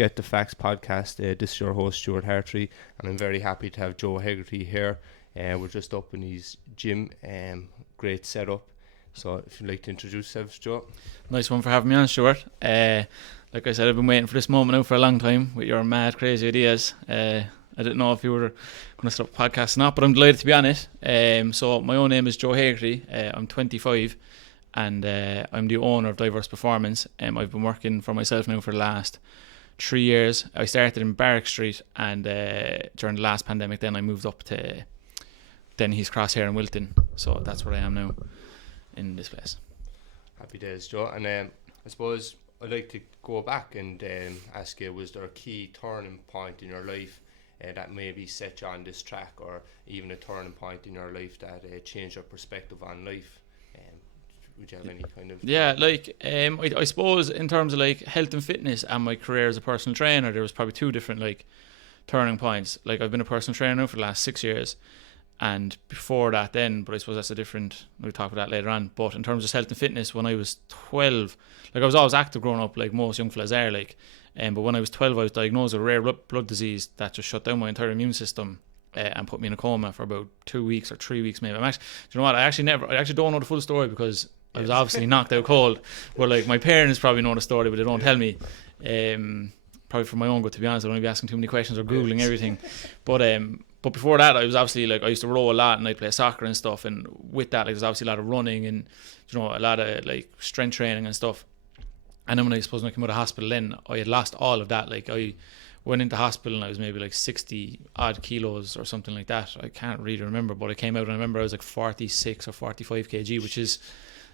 Forget the Facts podcast. This is your host, Stuart Hartree, and I'm very happy to have Joe Hegarty here. We're just up in his gym. Great setup. So if you'd like to introduce yourselves, Joe. Nice one for having me on, Stuart. Like I said, I've been waiting for this moment now for a long time with your mad, crazy ideas. I didn't know if you were going to start a podcast or not, but I'm delighted to be on it. So my own name is Joe Hegarty. I'm 25 and I'm the owner of Diverse Performance. I've been working for myself now for the last 3 years. I started in Barrack Street, and during the last pandemic then I moved up to Denny's Cross here in Wilton. So that's where I am now in this place. Happy days, Joe. And I suppose I'd like to go back and ask you, was there a key turning point in your life that maybe set you on this track, or even a turning point in your life that changed your perspective on life? Would you have any kind of... Yeah, like I suppose in terms of like health and fitness and my career as a personal trainer, there was probably two different like turning points. Like I've been a personal trainer now for the last 6 years, and before that then, but I suppose that's a different, we'll talk about that later on. But in terms of health and fitness, when I was 12, like I was always active growing up, like most young fellas are, like, but when I was 12 I was diagnosed with a rare blood disease that just shut down my entire immune system and put me in a coma for about 2 weeks or 3 weeks maybe. Do you know what, I actually don't know the full story because I was obviously knocked out cold. But like my parents probably know the story, but they don't tell me. Probably for my own good, to be honest. I don't want to be asking too many questions or googling everything. But before that, I was obviously like, I used to row a lot and I'd play soccer and stuff. And with that, like, there's obviously a lot of running and, you know, a lot of like strength training and stuff. And then when I came out of hospital, then I had lost all of that. Like I went into hospital and I was maybe like 60 odd kilos or something like that. I can't really remember, but I came out and I remember I was like 46 or 45 kg, which is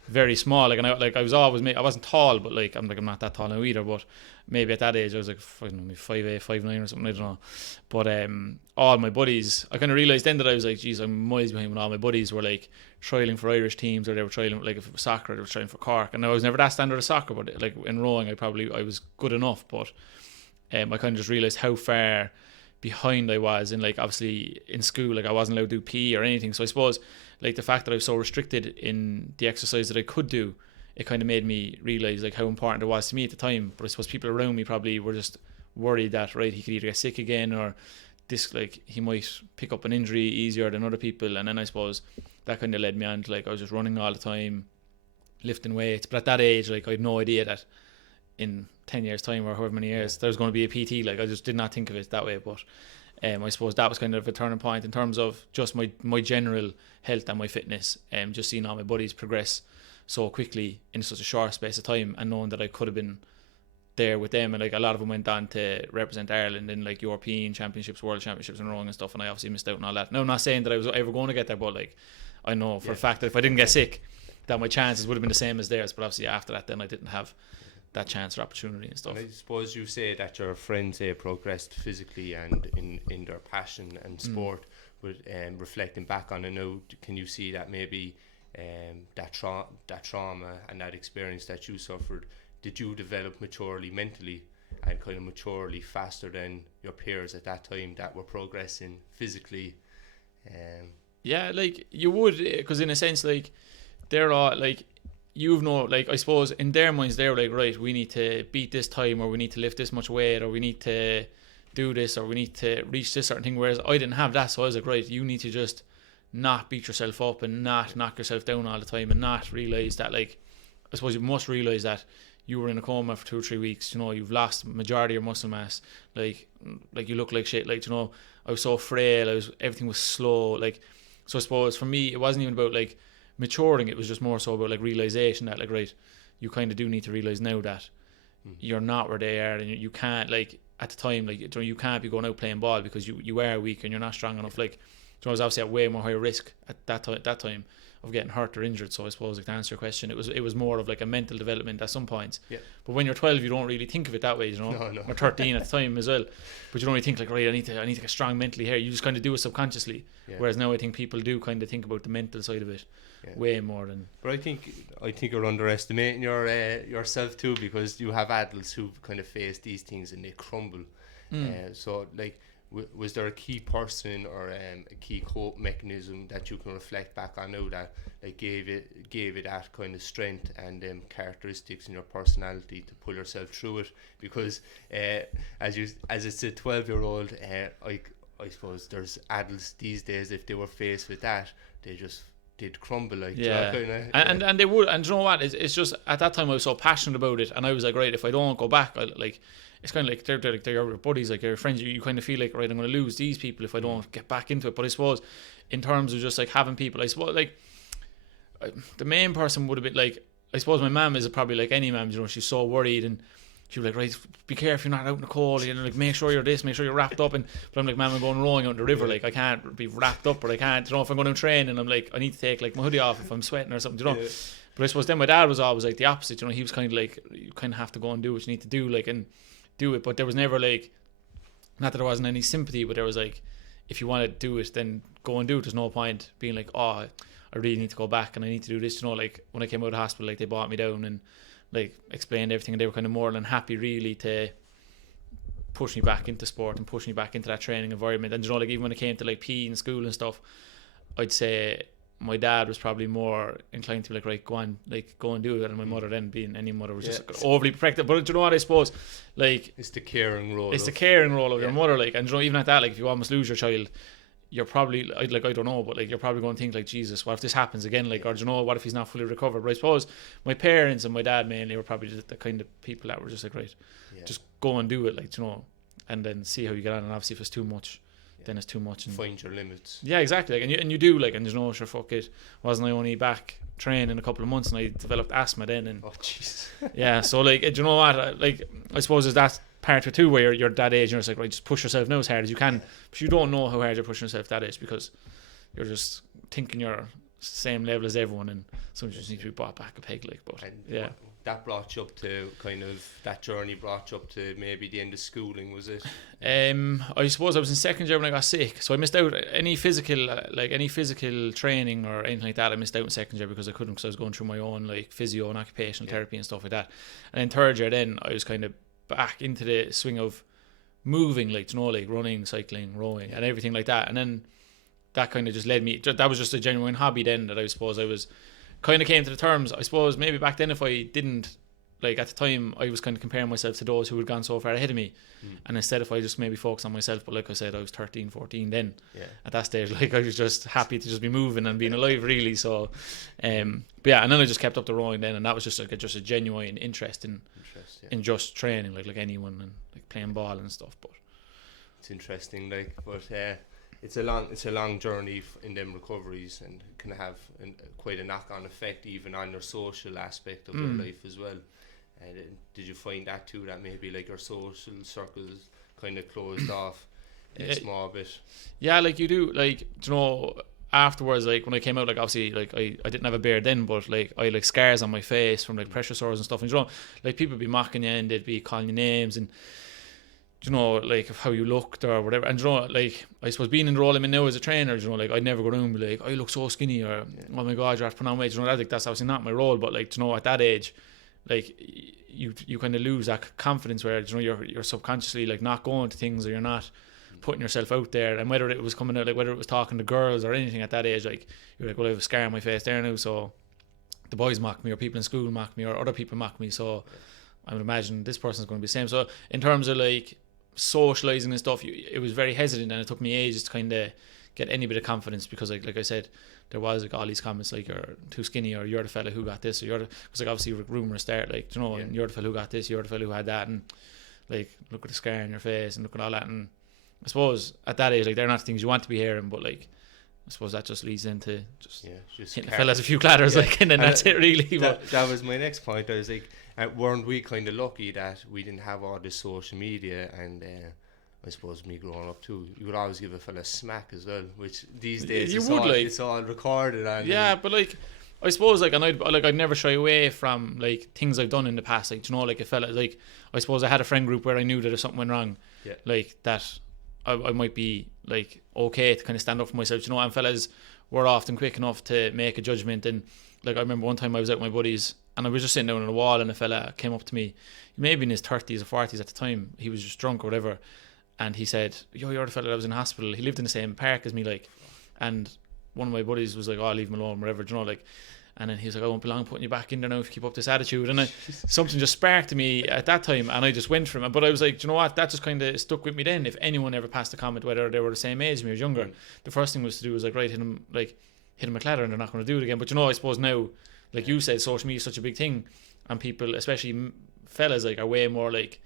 very small. Like, and I was always, I wasn't tall, but like I'm not that tall now either, but maybe at that age I was like 5'8", 5'9" or something, I don't know. But all my buddies, I kind of realised then that I was like, geez, I'm miles behind when all my buddies were like trialling for Irish teams, or they were trialling, like if it was soccer, they were trialling for Cork. And I was never that standard of soccer, but like in rowing I was good enough. But I kind of just realised how far behind I was in, like, obviously in school, like I wasn't allowed to do PE or anything. So I suppose like the fact that I was so restricted in the exercise that I could do, it kind of made me realise like how important it was to me at the time. But I suppose people around me probably were just worried that, right, he could either get sick again, or this, like, he might pick up an injury easier than other people. And then I suppose that kind of led me on to, like, I was just running all the time, lifting weights. But at that age, like, I had no idea that in 10 years time or however many years there was going to be a PT. Like, I just did not think of it that way. But I suppose that was kind of a turning point in terms of just my general health and my fitness, just seeing all my buddies progress so quickly in such a short space of time, and knowing that I could have been there with them. And like a lot of them went on to represent Ireland in like European championships, world championships and rowing and stuff, and I obviously missed out on all that. Now, I'm not saying that I was ever going to get there, but like I know for a fact that if I didn't get sick, that my chances would have been the same as theirs. But obviously after that then I didn't have that chance or opportunity and stuff. And I suppose you say that your friends progressed physically and in their passion and sport, but reflecting back on it now, can you see that maybe that trauma and that experience that you suffered, did you develop maturely mentally and kind of maturely faster than your peers at that time that were progressing physically? Yeah, like you would, because in a sense, like they're all like, you've no, like, I suppose in their minds they're like, right, we need to beat this time, or we need to lift this much weight, or we need to do this, or we need to reach this certain thing, whereas I didn't have that. So I was like, right, you need to just not beat yourself up and not knock yourself down all the time, and not realise that, like, I suppose you must realise that you were in a coma for 2 or 3 weeks, you know, you've lost majority of your muscle mass, like you look like shit, like, you know, I was so frail, everything was slow, like. So I suppose for me it wasn't even about like maturing, it was just more so about like realisation that, like, right, you kind of do need to realise now that you're not where they are, and you can't, like, at the time, like, you can't be going out playing ball because you are weak and you're not strong enough. Like, I was obviously at way more higher risk at that time of getting hurt or injured. So I suppose, like, to answer your question, it was more of like a mental development at some points. Yeah. But when you're 12, you don't really think of it that way, you know. No. Or 13 at the time as well. But you don't really think like, right, I need to get strong mentally here. You just kind of do it subconsciously. Yeah. Whereas now I think people do kind of think about the mental side of it way more than. But I think you're underestimating yourself too, because you have adults who kind of face these things and they crumble. So like, was there a key person or a key cope mechanism that you can reflect back on now that like gave it that kind of strength and characteristics in your personality to pull yourself through it? Because as it's a 12-year-old, I suppose there's adults these days, if they were faced with that, they'd crumble, like, yeah. you know, kind of, and they would. And you know what, it's just at that time I was so passionate about it, and I was like, right, if I don't go back, it's kind of like they're your buddies, like your friends. You kind of feel like, right, I'm going to lose these people if I don't get back into it. But I suppose in terms of just like having people, I suppose like the main person would have been like, I suppose my mum is probably like any mum, you know, she's so worried, and she was like, right, be careful you're not out in the cold, you know, like make sure you're this, make sure you're wrapped up. But I'm like, mum, I'm going rowing out in the river, like I can't be wrapped up, or I can't, you know, if I'm going to train, and I'm like, I need to take like my hoodie off if I'm sweating or something, you know. But I suppose then my dad was always like the opposite, you know. He was kind of like, you kind of have to go and do what you need to do, like, and do it. But there was never like, not that there wasn't any sympathy, but there was like, if you want to do it, then go and do it. There's no point being like, oh, I really need to go back and I need to do this, you know. Like when I came out of hospital, like they brought me down and like explained everything, and they were kind of more than happy really to push me back into sport and push me back into that training environment. And you know, like even when it came to like PE in school and stuff, I'd say my dad was probably more inclined to be like, right, go and do it, and my mother then, being any mother, was just like overly protective. But you know what, I suppose like it's the caring role of your mother, like. And you know, even at that, like if you almost lose your child, you're probably I don't know, but like you're probably going to think like, Jesus, what if this happens again, like, or do you know, what if he's not fully recovered? But I suppose my parents and my dad mainly were probably just the kind of people that were just like, right, just go and do it, like, you know, and then see how you get on. And obviously if it's too much, then it's too much, and find your limits. Yeah, exactly. Like, and you do, like, and there's no, sure, fuck it, wasn't I only back training in a couple of months and I developed asthma then, and yeah, so like, do you know what, like, I suppose there's that part of it too, where you're that age and you're just like, right, just push yourself now as hard as you can, but you don't know how hard you're pushing yourself that age, because you're just thinking you're same level as everyone, and sometimes you just need to be brought back a peg, like. But and that brought you up to kind of, that journey brought you up to maybe the end of schooling, was it? I suppose I was in second year when I got sick, so I missed out any physical training or anything like that. I missed out in second year because I couldn't, because I was going through my own like physio and occupational therapy and stuff like that. And in third year then I was kind of back into the swing of moving, like, you know, like running, cycling, rowing and everything like that. And then that kind of just led me, that was just a genuine hobby then, that I suppose I was kind of came to the terms. I suppose maybe back then, if I didn't, like, at the time I was kind of comparing myself to those who had gone so far ahead of me, and instead if I just maybe focus on myself. But like I said, I was 13, 14 then. At that stage, like, I was just happy to just be moving and being alive, really. So but yeah, and then I just kept up the rowing then, and that was just like a genuine interest in just training, like anyone, and like playing ball and stuff. But it's interesting, like, but it's a long journey in them recoveries, and can have quite a knock-on effect even on your social aspect of your life as well. And did you find that too, that maybe like your social circles kind of closed off a small bit? Yeah, like you do, like, you know, afterwards, like when I came out, like obviously, like I didn't have a beard then, but like I like scars on my face from like pressure sores and stuff, and you know, like people would be mocking you and they'd be calling you names, and you know, like of how you looked or whatever. And you know, like I suppose being in the role I'm in now as a trainer, you know, like I'd never go around and be like, oh, you look so skinny, or oh my god, you're putting on weight, you know, that, like, that's obviously not my role. But like, you know, at that age, like you kind of lose that confidence where, you know, you're subconsciously like not going to things, or you're not putting yourself out there. And whether it was coming out, like whether it was talking to girls or anything at that age, like you're like, well, I have a scar on my face there now, so the boys mock me, or people in school mock me, or other people mock me, so I would imagine this person's going to be the same. So in terms of like socializing and stuff, it was very hesitant, and it took me ages to kind of get any bit of confidence, because like I said, there was like all these comments like, you're too skinny, or you're the fella who got this, or you're because like obviously rumors start, like, you know, and you're the fella who got this, you're the fella who had that, and like look at the scar on your face and look at all that. And I suppose at that age, like, they're not things you want to be hearing, but like I suppose that just leads into just hitting the fellas a few clatters, like, and then that's it really. That was my next point. I was like, weren't we kind of lucky that we didn't have all this social media? And I suppose me growing up too, you would always give a fella smack as well, which these days it's all recorded. And but like I suppose, like, and I'd never shy away from like things I've done in the past, like, you know, like a fella, like I suppose I had a friend group where I knew that if something went wrong, like that I might be like okay to kind of stand up for myself, you know. And fellas were often quick enough to make a judgment. And like I remember one time I was out with my buddies, and I was just sitting down on a wall, and a fella came up to me, maybe in his 30s or 40s at the time, he was just drunk or whatever, and he said, "Yo, you're the fella that was in hospital. He lived in the same park as me, like." And one of my buddies was like, "Oh, leave him alone, whatever, you know, like." And then he was like, "I won't be long putting you back in there now if you keep up this attitude." And something just sparked to me at that time, and I just went for him. But I was like, do you know what? That just kind of stuck with me then. If anyone ever passed a comment, whether they were the same age as me or younger, the first thing was to do was like, right, hit him a clatter, and they're not going to do it again. But you know, I suppose now, like you said, social media is such a big thing, and people, especially fellas, like are way more like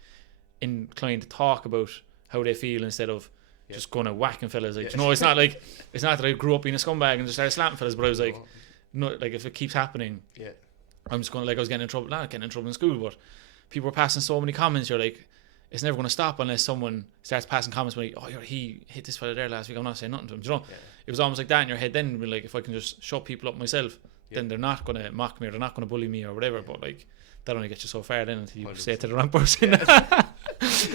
inclined to talk about how they feel instead of just going to whacking fellas. Like, you know, it's not that I grew up being a scumbag and just started slapping fellas, but I was like, no, like if it keeps happening, I'm just going to, like, I was getting in trouble, not getting in trouble in school, but people were passing so many comments. You're like, it's never going to stop unless someone starts passing comments like, "Oh, he hit this fella there last week, I'm not saying nothing to him." Do you know, it was almost like that in your head then. Like, if I can just shut people up myself, then they're not going to mock me or they're not going to bully me or whatever. But like, that only gets you so far then until you 100%. Say it to the wrong person.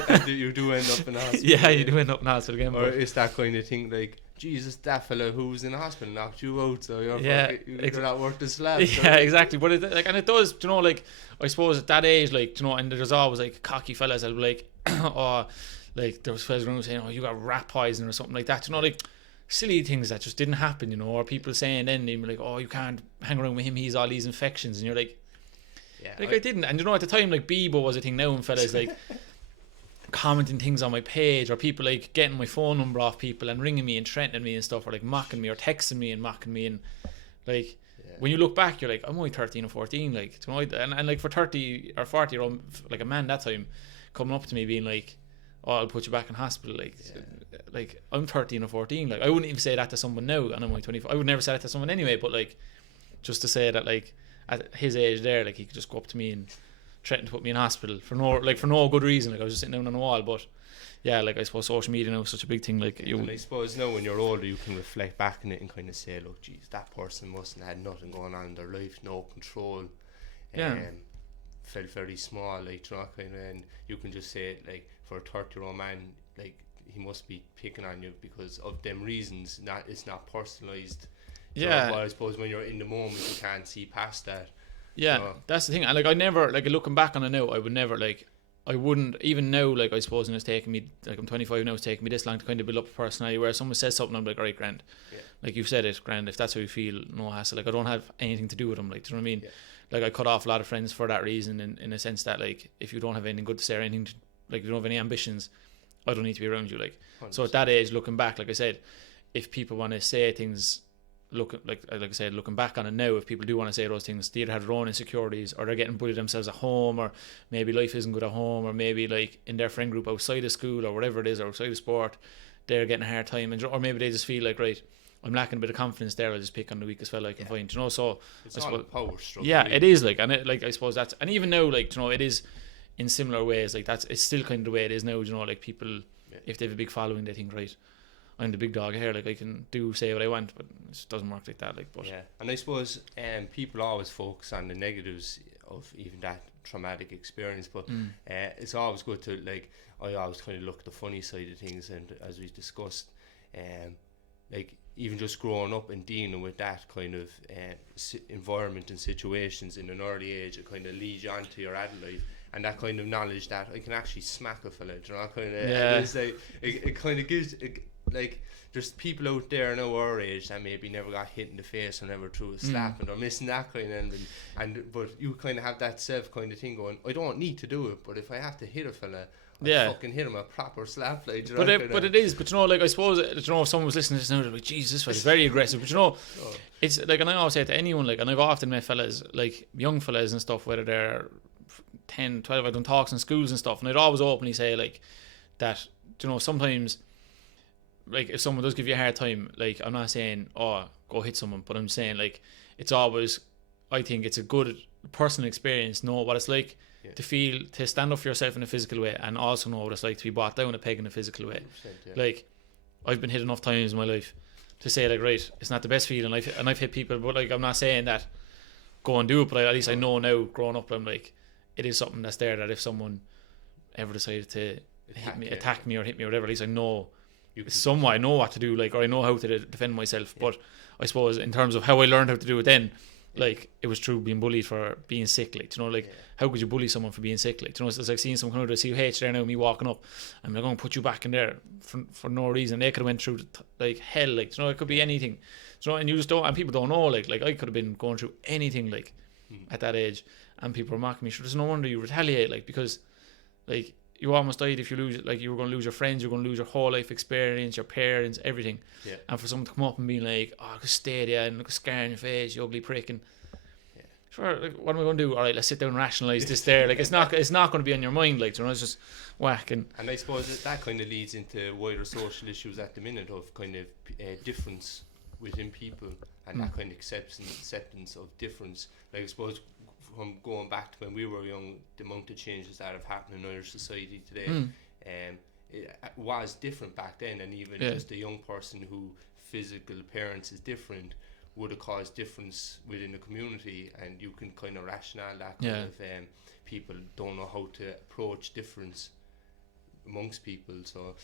And you do end up in hospital. Yeah, you do end up in hospital again. Or it's that kind of thing like, Jesus, that fella who was in the hospital knocked you out, so you're not worth the slap. Yeah, exactly. But it does, you know, like, I suppose at that age, like, you know, and there's always like cocky fellas that'll be like, oh, like there was fellas around saying, "Oh, you got rat poison" or something like that. You know, like silly things that just didn't happen. You know, or people saying then they were like, "Oh, you can't hang around with him. He's all these infections," and you're like, I didn't. And you know, at the time, like Bebo was a thing now, and fellas like commenting things on my page, or people like getting my phone number off people and ringing me and threatening me and stuff, or like mocking me or texting me and mocking me, and like when you look back, you're like, I'm only 13 or 14, like, you know, and like for 30 or 40 year old, like a man that time coming up to me being like, "Oh, I'll put you back in hospital," like I'm 13 or 14, like I wouldn't even say that to someone now, and I'm only 24. I would never say that to someone anyway, but like just to say that, like at his age there, like he could just go up to me and threaten to put me in hospital for no good reason. Like I was just sitting down on the wall. But yeah, like I suppose social media now is such a big thing. Like and I suppose now when you're older, you can reflect back on it and kind of say, look, geez, that person mustn't have had nothing going on in their life, no control. Felt very small, like, you know, kind of, and you can just say, like, for a 30-year-old man, like, he must be picking on you because of them reasons. It's not personalised. Yeah. But I suppose when you're in the moment, you can't see past that. Yeah, that's the thing. And like, I never, like, looking back on it now, I would never, like, I wouldn't, even now, like, I suppose, and it's taken me, like, I'm 25 now, it's taken me this long to kind of build up a personality where someone says something, I'm like, alright, grand. Like you've said it, grand, if that's how you feel, no hassle. Like, I don't have anything to do with them, like, do you know what I mean? Like, I cut off a lot of friends for that reason, in a sense that, like, if you don't have anything good to say or anything, like, you don't have any ambitions, I don't need to be around you, like. 100%. So at that age, looking back, like I said, if people want to say things, like I said, looking back on it now, if people do want to say those things, they either have their own insecurities, or they're getting bullied themselves at home, or maybe life isn't good at home, or maybe like in their friend group outside of school or whatever it is, or outside of sport, they're getting a hard time, or maybe they just feel like, right, I'm lacking a bit of confidence there, I'll just pick on the weakest fella I can find, you know. So it's all a power struggle. Yeah, it is, like, and it, like, I suppose that's, and even now, like, you know, it is in similar ways, like, that's, it's still kind of the way it is now, you know, like, people, if they have a big following, they think, right, I'm the big dog here, like, I can say what I want, but it doesn't work like that, like. But and I suppose people always focus on the negatives of even that traumatic experience, but it's always good to, like, I always kind of look at the funny side of things, and as we discussed, like, even just growing up and dealing with that kind of environment and situations in an early age, it kind of leads you on to your adult life, and that kind of knowledge that I can actually smack a fella, you know, kind of, it kind of gives, like, there's people out there now our age that maybe never got hit in the face or never threw a slap, and they're missing that kind of, and but you kind of have that self kind of thing going, I don't need to do it, but if I have to hit a fella, I'll fucking hit him a proper slap, like, you know. But it is, but you know, like, I suppose, you know, if someone was listening to this now, they're like, Jesus, this was very aggressive, but you know, it's like, and I always say to anyone, like, and I've often met fellas, like young fellas and stuff, whether they're 10, 12, I've done talks in schools and stuff, and I'd always openly say, like, that, you know, sometimes, like, if someone does give you a hard time, like, I'm not saying, oh, go hit someone, but I'm saying, like, it's always, I think it's a good personal experience, know what it's like to stand up for yourself in a physical way, and also know what it's like to be brought down a peg in a physical way. Like, I've been hit enough times in my life to say, like, right, it's not the best feeling, and I've hit people, but, like, I'm not saying that go and do it, but at least I know now, growing up, I'm like, it is something that's there, that if someone ever decided to attack me or hit me or whatever, at least I know somewhat, I know what to do, like, or I know how to defend myself. But I suppose in terms of how I learned how to do it then, like it was through being bullied for being sick. Like, you know, like how could you bully someone for being sick? Like, you know, it's like seeing someone come out of the CUH there now, me walking up, I'm like, going to put you back in there for no reason. They could have went through like hell. Like, you know, it could be anything. You know, and you just don't, and people don't know. Like I could have been going through anything like at that age, and people were mocking me. So there's no wonder you retaliate, like, because like you almost died if you lose, like you were going to lose your friends, you're going to lose your whole life experience, your parents, everything. Yeah. And for someone to come up and be like, oh, I could stay there and look a scar on your face, you ugly prick, and sure, like, what am I going to do? All right, let's sit down and rationalise this there. Like, it's not going to be on your mind, like, you know, it's just whack. And I suppose that kind of leads into wider social issues at the minute of kind of difference within people, and that kind of acceptance of difference. Like, I suppose from going back to when we were young, the amount of changes that have happened in Irish society today, it was different back then, and even just a young person who physical appearance is different would have caused difference within the community, and you can kind of rationale that kind of people don't know how to approach difference amongst people. So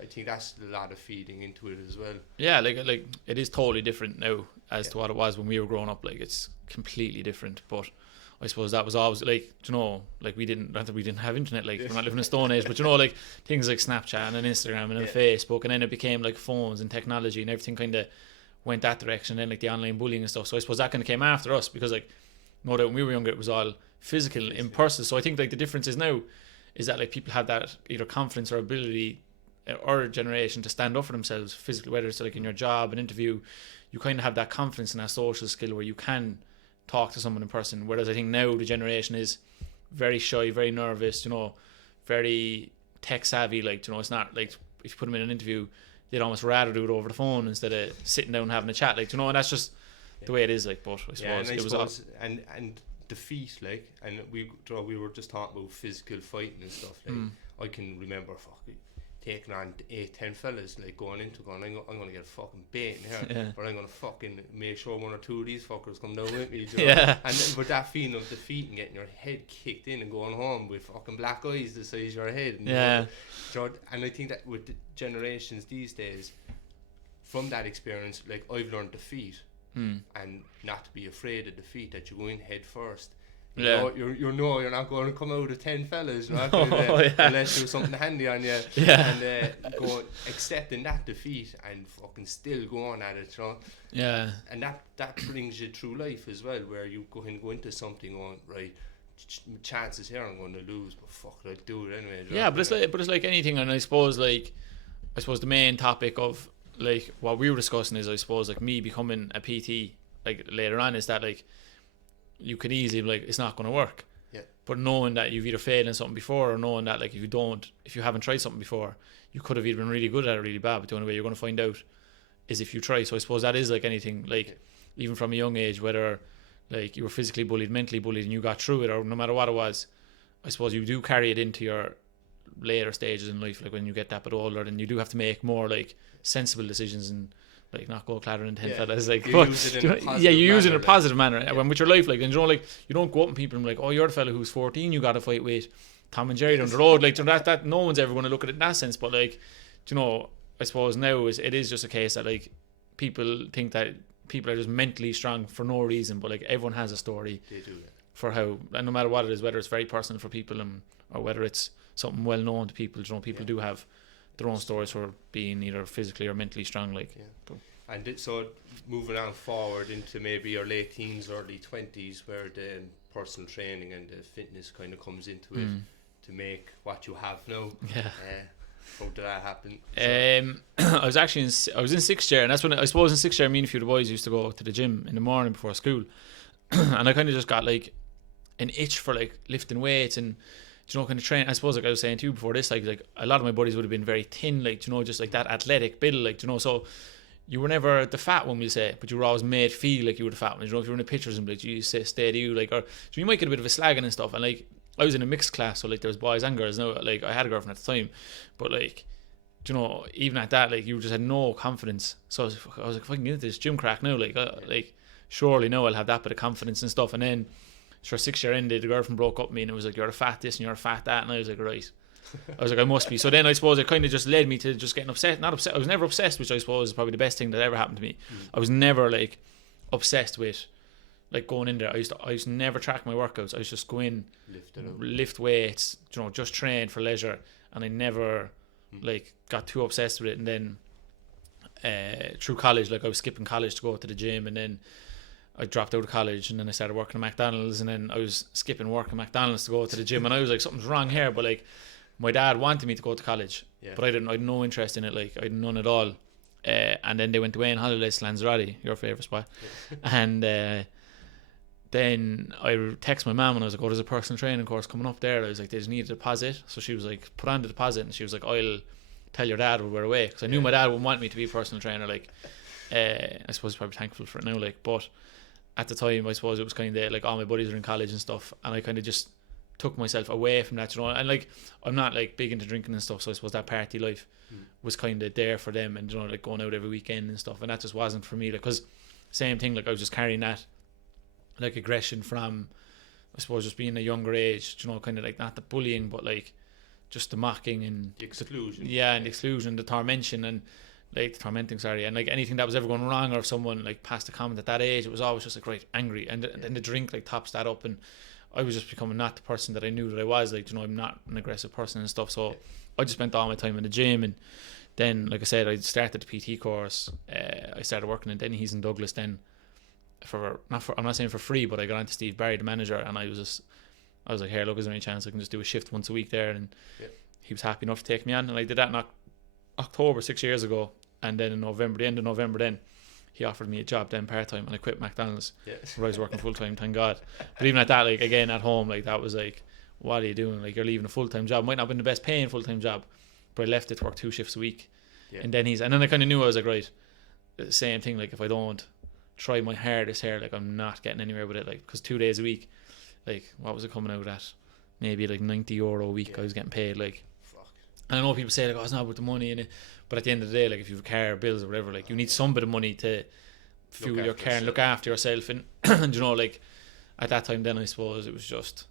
I think that's a lot of feeding into it as well. Yeah, like it is totally different now as to what it was when we were growing up. Like, it's completely different, but I suppose that was always, like, you know, like we didn't have internet, like we're not living in a stone age, but you know, like things like Snapchat and Instagram and Facebook, and then it became like phones and technology, and everything kind of went that direction, and then like the online bullying and stuff. So I suppose that kind of came after us, because like no doubt when we were younger it was all physical in person. So I think like the difference is now is that like people have that either confidence or ability, or generation, to stand up for themselves physically, whether it's like in your job, an interview, you kind of have that confidence and that social skill where you can talk to someone in person. Whereas I think now the generation is very shy, very nervous, you know, very tech savvy. Like, you know, it's not like if you put them in an interview, they'd almost rather do it over the phone instead of sitting down and having a chat. Like, you know, and that's just the way it is. Like, but I suppose it was and defeat, like, and we were just talking about physical fighting and stuff. Like, I can remember taking on 8-10 fellas, like going, I'm going to get a fucking bait in here, or I'm going to fucking make sure one or two of these fuckers come down with me, you know? And then, but that feeling of defeat and getting your head kicked in and going home with fucking black eyes the size of your head, and, you know, and I think that with the generations these days, from that experience, like, I've learned defeat and not to be afraid of defeat, that you go in head first. You know, you're not going to come out of 10 fellas, right? Unless there's something handy on you, and go accepting that defeat and fucking still go on at it, you know? Yeah. And that brings you through life as well, where you go into something going, right, chances here I'm going to lose, but fuck it, I'll do it anyway. Yeah, but it's like anything, and I suppose the main topic of like what we were discussing is, I suppose, like me becoming a PT like later on, is that like you could easily be like, it's not going to work. Yeah. But knowing that you've either failed in something before, or knowing that like if you haven't tried something before, you could have either been really good at it or really bad, but the only way you're going to find out is if you try. So I suppose that is like anything, like even from a young age, whether like you were physically bullied, mentally bullied, and you got through it, or no matter what it was, I suppose you do carry it into your later stages in life, like when you get that bit older, then you do have to make more like sensible decisions and like not go clattering 10 fellas, like, you use it in a positive manner, when with your life, like, and you know, like you don't go up and people and be like, oh, you're the fella who's 14 you got to fight with Tom and Jerry down the road, like, you know, that no one's ever going to look at it in that sense. But like, you know, I suppose now it is just a case that like people think that people are just mentally strong for no reason, but like everyone has a story. They do, for how, and no matter what it is, whether it's very personal for people or whether it's something well known to people, you know, people do have their own stories for being either physically or mentally strong, like. And so moving on forward into maybe your late teens, early 20s, where the personal training and the fitness kind of comes into it to make what you have now. How did that happen? I was in sixth year, and that's when I suppose in sixth year me and a few of the boys used to go to the gym in the morning before school, and I kind of just got like an itch for like lifting weights and, you know, kind of train. I suppose, like I was saying to you before this, like a lot of my buddies would have been very thin, like, you know, just like that athletic build, like, you know, so you were never the fat one, we'll say, but you were always made feel like you were the fat one. You know, if you were in the pictures and like, you say stay to you, like, or so you might get a bit of a slagging and stuff. And like I was in a mixed class, so like there was boys and girls. Now, like I had a girlfriend at the time, but like, you know, even at that, like you just had no confidence. So I was like, if I can get into this gym crack now, like surely now I'll have that bit of confidence and stuff. And then sure, 6 year ended, the girlfriend broke up with me, and it was like, you're a fat this and you're a fat that, and I was like, right. I was like, I must be. So then I suppose it kind of just led me to just getting upset. Not upset, I was never obsessed, which I suppose is probably the best thing that ever happened to me. I was never like obsessed with like going in there, I used to never track my workouts. I used to just go in, lift weights, just train for leisure, and I never like got too obsessed with it. And then through college, like I was skipping college to go to the gym, and then I dropped out of college, and then I started working at McDonald's, and then I was skipping work at McDonald's to go to the gym, and I was like, something's wrong here. But like, my dad wanted me to go to college, but I had no interest in it. Like, I had none at all. And then they went away on holidays to Lanzarote, your favourite spot. And then I text my mum and I was like, oh, there's a personal training course coming up there. I was like, they just need a deposit. So she was like, put on the deposit, and she was like, I'll tell your dad when we're away, because I knew my dad wouldn't want me to be a personal trainer. Like, I suppose he's probably thankful for it now. Like, but at the time, I suppose it was kind of like all my buddies were in college and stuff, and I kind of just took myself away from that, and like, I'm not like big into drinking and stuff, so I suppose that party life was kind of there for them, and like going out every weekend and stuff, and that just wasn't for me. Like, because same thing, like I was just carrying that like aggression from, I suppose, just being a younger age, kind of like not the bullying, but like just the mocking and the exclusion, and the exclusion, the tormenting, and like the tormenting, and like anything that was ever going wrong, or if someone like passed a comment at that age, it was always just like right, angry, and then the drink like tops that up, and I was just becoming not the person that I knew that I was. Like, I'm not an aggressive person and stuff, so I just spent all my time in the gym. And then, like I said, I started the PT course. I started working in Denny's in Douglas then I'm not saying for free, but I got on to Steve Barry, the manager, and I was like, here, look, is there any chance I can just do a shift once a week there? And he was happy enough to take me on, and I did that in October 6 years ago. And then in November, the end of November, then he offered me a job then part-time, and I quit McDonald's where I was working full-time, thank God. But even at that, like, again, at home, like, that was like, what are you doing? Like, you're leaving a full-time job. Might not have been the best paying full-time job, but I left it to work 2 shifts a week. And then I kind of knew, I was like, right, same thing, like, if I don't try my hardest here, like, I'm not getting anywhere with it, like, because 2 days a week, like, what was it coming out at? Maybe like €90 a week I was getting paid, like. Fuck. And I know people say, like, oh, it's not about the money in it, but at the end of the day, like, if you have a car, bills or whatever, like, you need some bit of money to fuel your car and look after yourself. And, and like, at that time then, I suppose it was just,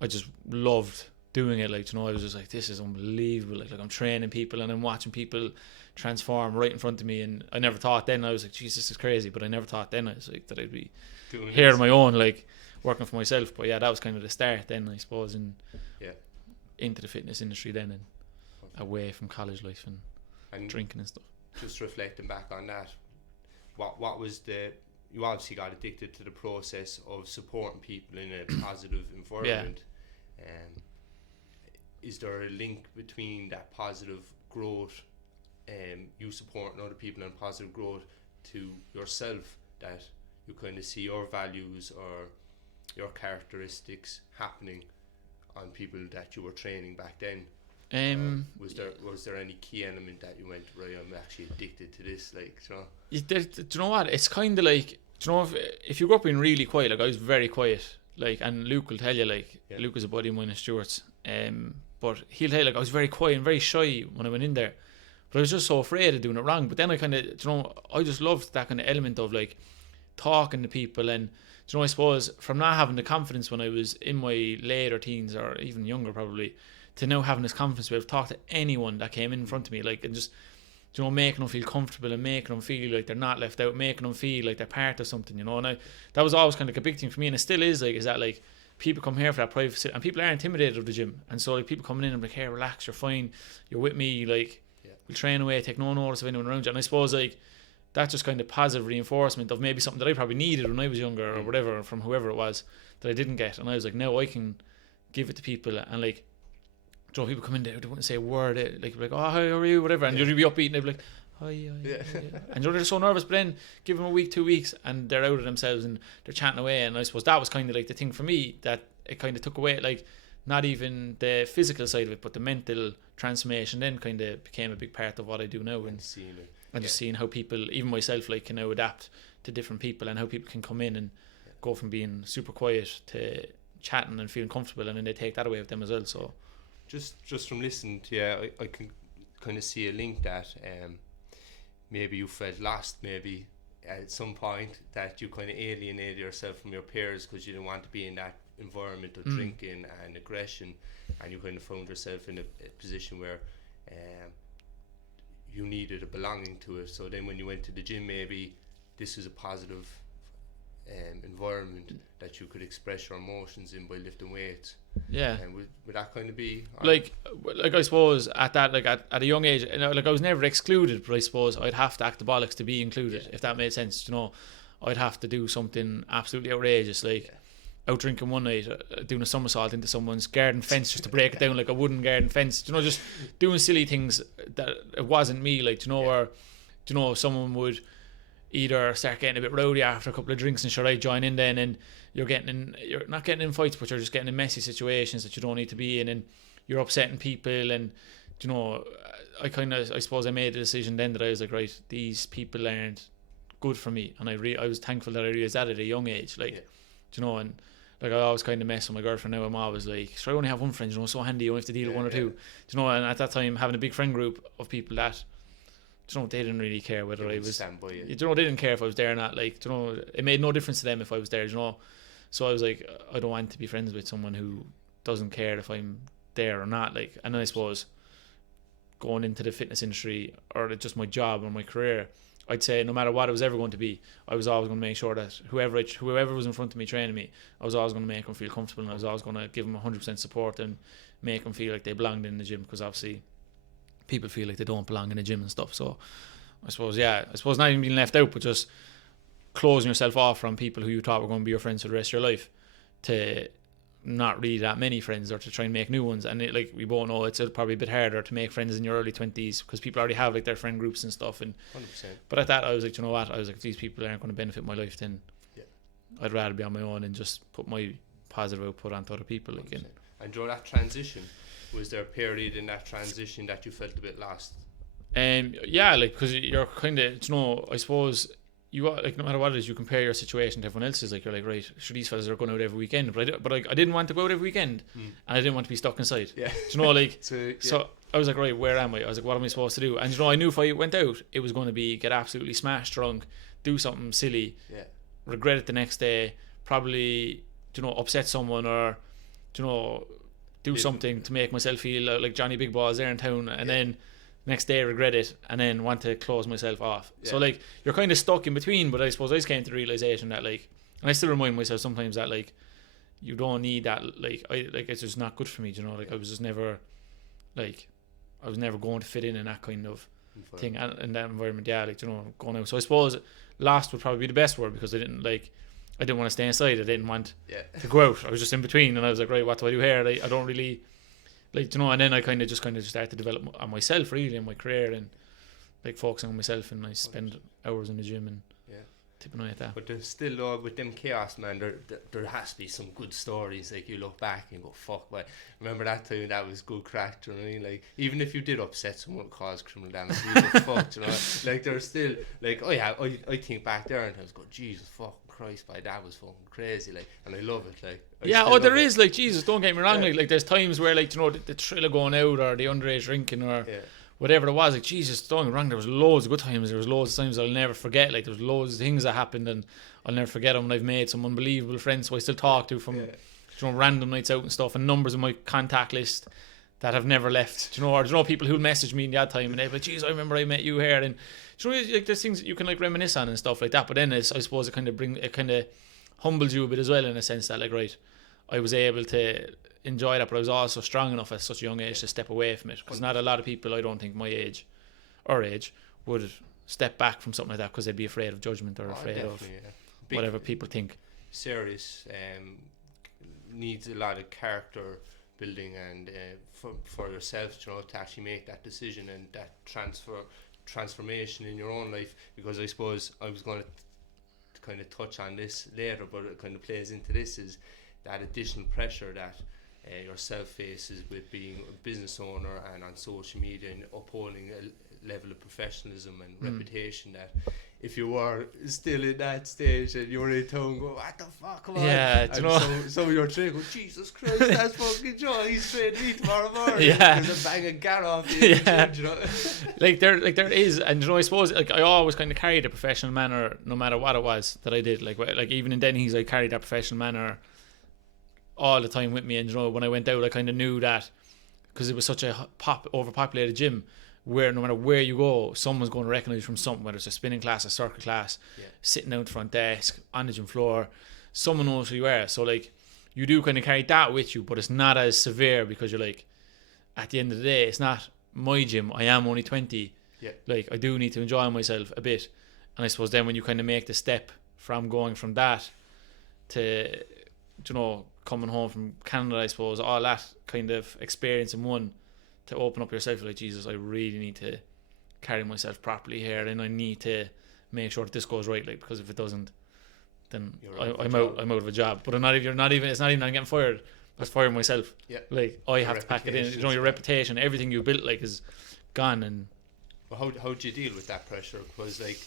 I just loved doing it. Like, I was just like, this is unbelievable. Like, I'm training people and I'm watching people transform right in front of me. And I never thought then, I was like, Jesus, this is crazy. But I never thought then, I was like, that I'd be doing here on my own, like, working for myself. But yeah, that was kind of the start then, I suppose, into the fitness industry then, and away from college life and drinking and stuff. Just reflecting back on that, what was you obviously got addicted to the process of supporting people in a positive environment. Is there a link between that positive growth, you supporting other people and positive growth, to yourself, that you kind of see your values or your characteristics happening on people that you were training back then? Was there any key element that you went, right, I'm actually addicted to this, like, do you know what, it's kind of like, do you know, if you grew up being really quiet, like I was very quiet, like, and Luke will tell you, like, Luke is a buddy of mine in Stewart's, but he'll tell you, like, I was very quiet and very shy when I went in there, but I was just so afraid of doing it wrong. But then I kind of, I just loved that kind of element of like talking to people, and I suppose from not having the confidence when I was in my later teens or even younger probably, to now having this confidence to be able to talk to anyone that came in front of me, like, and just, making them feel comfortable and making them feel like they're not left out, making them feel like they're part of something, and that was always kind of like a big thing for me, and it still is, like, is that, like, people come here for that privacy, and people are intimidated of the gym, and so, like, people coming in and like, hey, relax, you're fine, you're with me, like, we'll train away, take no notice of anyone around you. And I suppose, like, that's just kind of positive reinforcement of maybe something that I probably needed when I was younger or whatever, from whoever it was, that I didn't get, and I was like, now I can give it to people. And like, people come in there, they wouldn't say a word, like, oh, how are you, whatever, and you'd be upbeat and they'd be like, hi. And they're so nervous, but then give them a week, 2 weeks, and they're out of themselves and they're chatting away. And I suppose that was kind of like the thing for me, that it kind of took away, like, not even the physical side of it, but the mental transformation then kind of became a big part of what I do now, and just seeing how people, even myself, like, can now adapt to different people, and how people can come in and go from being super quiet to chatting and feeling comfortable, and then they take that away with them as well. So just from listening to you, I can kind of see a link that maybe you felt lost, maybe at some point, that you kind of alienated yourself from your peers because you didn't want to be in that environment of drinking and aggression, and you kind of found yourself in a position where you needed a belonging to it. So then when you went to the gym, maybe this was a positive environment that you could express your emotions in by lifting weights. Yeah. And would that kind of be like I suppose at that, like at a young age, you know, like I was never excluded, but I suppose I'd have to act the bollocks to be included, if that made sense. You know, I'd have to do something absolutely outrageous, like out drinking one night, doing a somersault into someone's garden fence just to break it down, like a wooden garden fence. You know, just doing silly things that it wasn't me. Like, you know, or you know, someone would either start getting a bit rowdy after a couple of drinks and sure I'd join in then, and you're not getting in fights, but you're just getting in messy situations that you don't need to be in, and you're upsetting people. And you know, I suppose I made the decision then that I was like, right, these people aren't good for me, and I was thankful that I realised that at a young age, like, you know. And like I always kind of mess with my girlfriend now. I'm always like, sure, I only have one friend, you know, so handy, you only have to deal with one or two, you know. And at that time, having a big friend group of people that, you know, they didn't really care whether I was, you know, they didn't care if I was there or not. Like, you know, it made no difference to them if I was there, you know. So I was like, I don't want to be friends with someone who doesn't care if I'm there or not. Like, and then I suppose going into the fitness industry or just my job or my career, I'd say no matter what it was ever going to be, I was always going to make sure that whoever was in front of me training me, I was always going to make them feel comfortable, and I was always going to give them 100% support and make them feel like they belonged in the gym, because obviously people feel like they don't belong in the gym and stuff. So I suppose not even being left out, but just closing yourself off from people who you thought were going to be your friends for the rest of your life, to not really that many friends, or to try and make new ones. And like we both know, it's probably a bit harder to make friends in your early 20s because people already have like their friend groups and stuff. And 100%. But at that, I was like, you know what, I was like, if these people aren't going to benefit my life, then I'd rather be on my own and just put my positive output onto other people. Like, and during that transition, was there a period in that transition that you felt a bit lost? Yeah, like, because you're kind of, you know, I suppose you, like, no matter what it is, you compare your situation to everyone else's. Like, you're like, right, sure, these fellas are going out every weekend, but I didn't want to go out every weekend, and I didn't want to be stuck inside. Yeah. Do you know, like, so I was like, right, where am I? I was like, what am I supposed to do? And you know, I knew if I went out, it was going to be get absolutely smashed drunk, do something silly, regret it the next day, probably, you know, upset someone, or, you know, do something to make myself feel like Johnny Big Balls there in town, and then next day regret it, and then want to close myself off. So like, you're kind of stuck in between. But I suppose I just came to the realization that, like, and I still remind myself sometimes that, like, you don't need that. Like, it's just not good for me, you know. Like, I was just never, like, I was never going to fit in that kind of thing in that environment. Yeah, like, you know, going out. So I suppose lost would probably be the best word, because I didn't want to stay inside. I didn't want to go out. I was just in between, and I was like, right, what do I do here? Like, I don't really, like, you know. And then I kind of just started to develop on myself, really, in my career, and like focusing on myself. And I spend hours in the gym and tip an eye at that. But there's still, with them chaos, man, there has to be some good stories. Like, you look back and go, fuck, but remember that time? That was good crack. Do you know what I mean? Like, even if you did upset someone, cause criminal damage, you get fucked, you know. Like, there's still, like, I think back there and I was going, Jesus fucking Christ, my dad was fucking crazy, like, and I love it, like. There is, like, Jesus, don't get me wrong, like there's times where, like, you know, the thrill of going out, or the underage drinking, or whatever it was, like, Jesus, don't get me wrong, there was loads of good times, there was loads of times I'll never forget. Like, there was loads of things that happened, and I'll never forget them. And I've made some unbelievable friends who I still talk to from you know, random nights out and stuff, and numbers in my contact list that have never left. Do you know, or do you know, people who'll message me in that time and they're like, geez, I remember I met you here. And do you know, like, there's things that you can, like, reminisce on and stuff like that. But then I suppose it kind of humbles you a bit as well, in a sense that, like, right, I was able to enjoy that, but I was also strong enough at such a young age to step away from it, because not a lot of people, I don't think, my age would step back from something like that because they'd be afraid of judgment, or afraid of whatever people think. Serious needs a lot of character building, and for yourself, you know, to actually make that decision and that transformation in your own life. Because I suppose I was going to kind of touch on this later, but it kind of plays into this, is that additional pressure that yourself faces with being a business owner and on social media, and upholding a level of professionalism and reputation, that if you were still in that stage and you were in town going, what the fuck, come on? Yeah, do you know? Some of your training go, Jesus Christ, that's fucking John, he's training me tomorrow morning. There's a bang of gat off the you know? like there is, and you know, I suppose, like, I always kind of carried a professional manner no matter what it was that I did. Like even in Denny's, I carried that professional manner all the time with me. And you know, when I went out, I kind of knew that, because it was such a overpopulated gym, no matter where you go, someone's going to recognise you from something, whether it's a spinning class, a circle class, sitting out the front desk, on the gym floor, someone knows who you are. So like, you do kind of carry that with you, but it's not as severe because you're like, at the end of the day, it's not my gym. I am only 20. Like, I do need to enjoy myself a bit. And I suppose then when you kind of make the step from going from that to, you know, coming home from Canada, I suppose, all that kind of experience in one, to open up yourself, like, Jesus, I really need to carry myself properly here, and I need to make sure that this goes right, like, because if it doesn't, then I'm out of a job. But it's not even I'm getting fired. I was firing myself. Like, I have to pack it in. You know, your reputation, everything you built, like, is gone. And well, how do you deal with that pressure? Because like,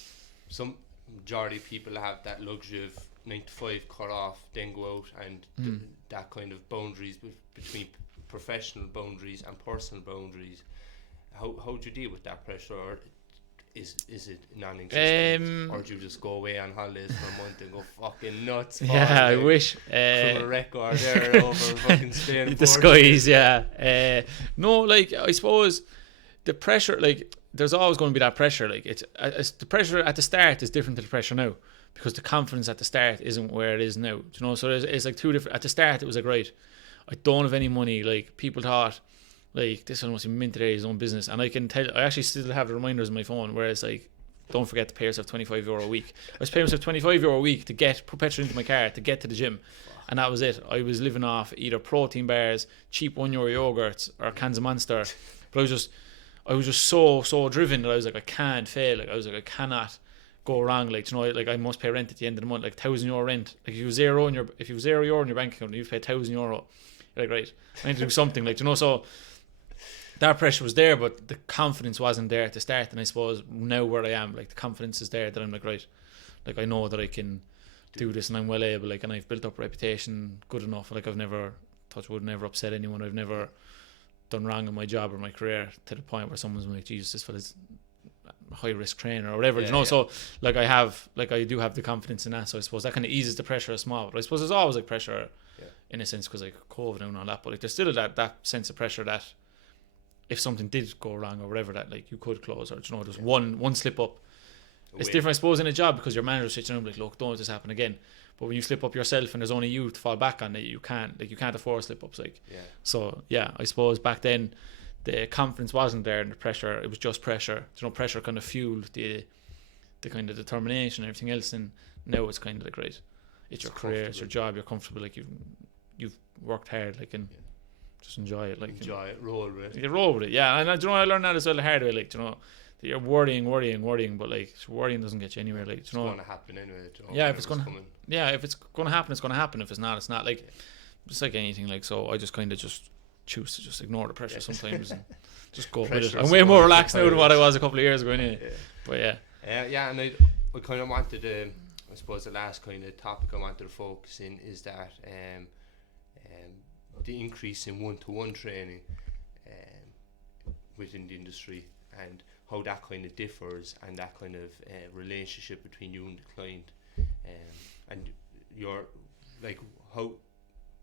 some majority of people have that luxury of 9 to 5 cut off, then go out, and that kind of boundaries between professional boundaries and personal boundaries. How do you deal with that pressure, or is it non-existent, or do you just go away on holidays for a month and go fucking nuts? Yeah, I wish. Criminal record there over fucking Spain. The skies, yeah. No, like, I suppose the pressure, like, there's always going to be that pressure. Like, it's the pressure at the start is different to the pressure now, because the confidence at the start isn't where it is now. Do you know? So it's like two different. At the start, it was like, right, I don't have any money. Like, people thought, like, this one must be minted his own business. And I can tell, I actually still have the reminders on my phone where it's like, don't forget to pay yourself €25 a week. I was paying myself €25 a week to put petrol into my car to get to the gym. And that was it. I was living off either protein bars, cheap €1 yogurts, or cans of Monster. But I was just so driven that I was like, I can't fail. Like, I was like, I cannot go wrong. Like, you know, like, I must pay rent at the end of the month, like €1,000 rent. Like, if you have €0 in your bank account, you pay €1,000. You're like, right, I need to do something. Like, you know, so that pressure was there, but the confidence wasn't there at the start. And I suppose now where I am, like, the confidence is there that I'm like, right, like, I know that I can do this, and I'm well able, like, and I've built up a reputation good enough. Like, I've never, touch wood, never upset anyone. I've never done wrong in my job or my career to the point where someone's like, Jesus, this fella's a high risk trainer or whatever, you know. So like, I do have the confidence in that. So I suppose that kind of eases the pressure a small. But I suppose there's always like pressure in a sense, because like COVID and all that. But like, there's still that sense of pressure that if something did go wrong or whatever, that like you could close, or, you know, there's one slip up. It's different, I suppose, in a job, because your manager's sitting around like, look, don't let this happen again. But when you slip up yourself and there's only you to fall back on, it, you can't afford slip ups. Like, so yeah, I suppose back then the confidence wasn't there, and the pressure, it was just pressure. You know, pressure kind of fueled the kind of determination and everything else. And now it's kind of like, right, it's your career, it's your job, you're comfortable, like you've worked hard, like, and just enjoy it, like, roll with it. You roll with it, yeah. And you know, I learned that as well the hard way, like, you know, that you're worrying, but like, worrying doesn't get you anywhere. Like, it's you know, going to happen anyway. You know, if it's going to happen, it's going to happen. If it's not, it's not. Like, it's like anything. Like, so I just kind of just choose to just ignore the pressure sometimes and just go with it. I'm way more relaxed now than what I was a couple of years ago. Anyway. But and I kind of wanted to, I suppose the last kind of topic I wanted to focus in is that the increase in one-to-one training within the industry, and how that kind of differs, and that kind of relationship between you and the client, and your, like,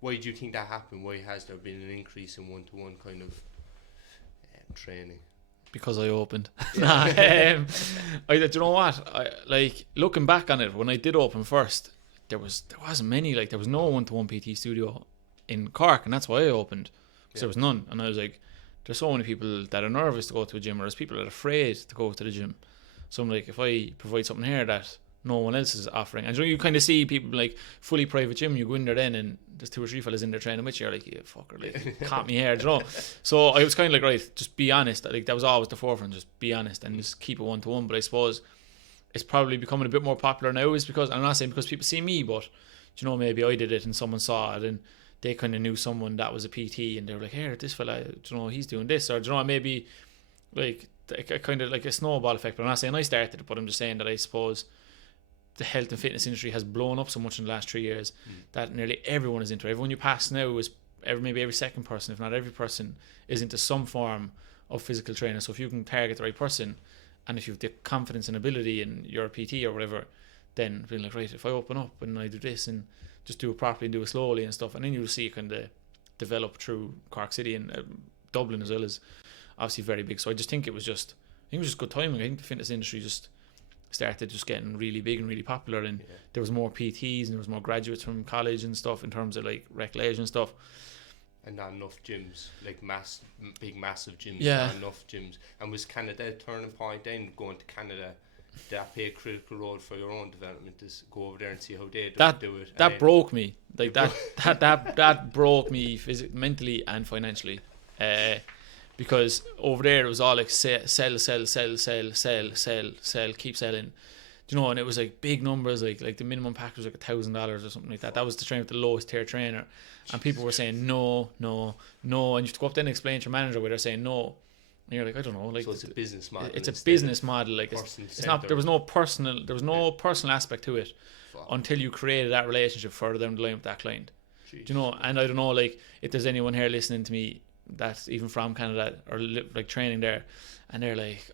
why do you think that happened? Why has there been an increase in one-to-one kind of training? Because I opened. Do you know what? Like, looking back on it, when I did open first, there wasn't many. Like, there was no one-to-one PT studio in Cork, and that's why I opened, because there was none. And I was like, there's so many people that are nervous to go to a gym, or there's people that are afraid to go to the gym. So I'm like, if I provide something here that no one else is offering, and you kind of see people like fully private gym, you go in there then and there's 2 or 3 fellas in there training with you, you're like, yeah, fucker, like, caught me here, you know. So I was kind of like, right, just be honest. Like, that was always the forefront, just be honest and just keep it one-to-one. But I suppose it's probably becoming a bit more popular now, is because, I'm not saying because people see me, but, you know, maybe I did it and someone saw it and they kind of knew someone that was a PT, and they were like, here, this fella, you know, he's doing this, or, you know, maybe like kind of like a snowball effect. But I'm not saying I started it, but I'm just saying that I suppose the health and fitness industry has blown up so much in the last 3 years that nearly everyone is into it. Everyone you pass now is maybe every second person, if not every person, is into some form of physical training. So if you can target the right person, and if you have the confidence and ability and you're a PT or whatever, then being like, right, if I open up and I do this and just do it properly and do it slowly and stuff, and then you'll see it kind of develop through Cork City and Dublin as well as obviously very big. So I just think it was just good timing. I think the fitness industry just started just getting really big and really popular, and there was more PTs and there was more graduates from college and stuff in terms of like rec leisure and stuff. And not enough gyms, like big massive gyms, Yeah. not enough gyms. And was Canada a turning point then, going to Canada? Did that play a critical role for your own development, to go over there and see how they do it? That broke me. Like that broke me mentally and financially. Because over there it was all like sell, keep selling. Do you know? And it was like big numbers, like the minimum package was like $1,000 or something like that. That was to train with the lowest tier trainer, and people were saying no, and you have to go up there and explain to your manager why they're saying no. And you're like, I don't know, like, so it's a business model. It's a business model. Like it's not. There was no personal aspect to it until you created that relationship further down the line with that client. Do you know? And I don't know, like, if there's anyone here listening to me that's even from Canada or like training there, and they're like,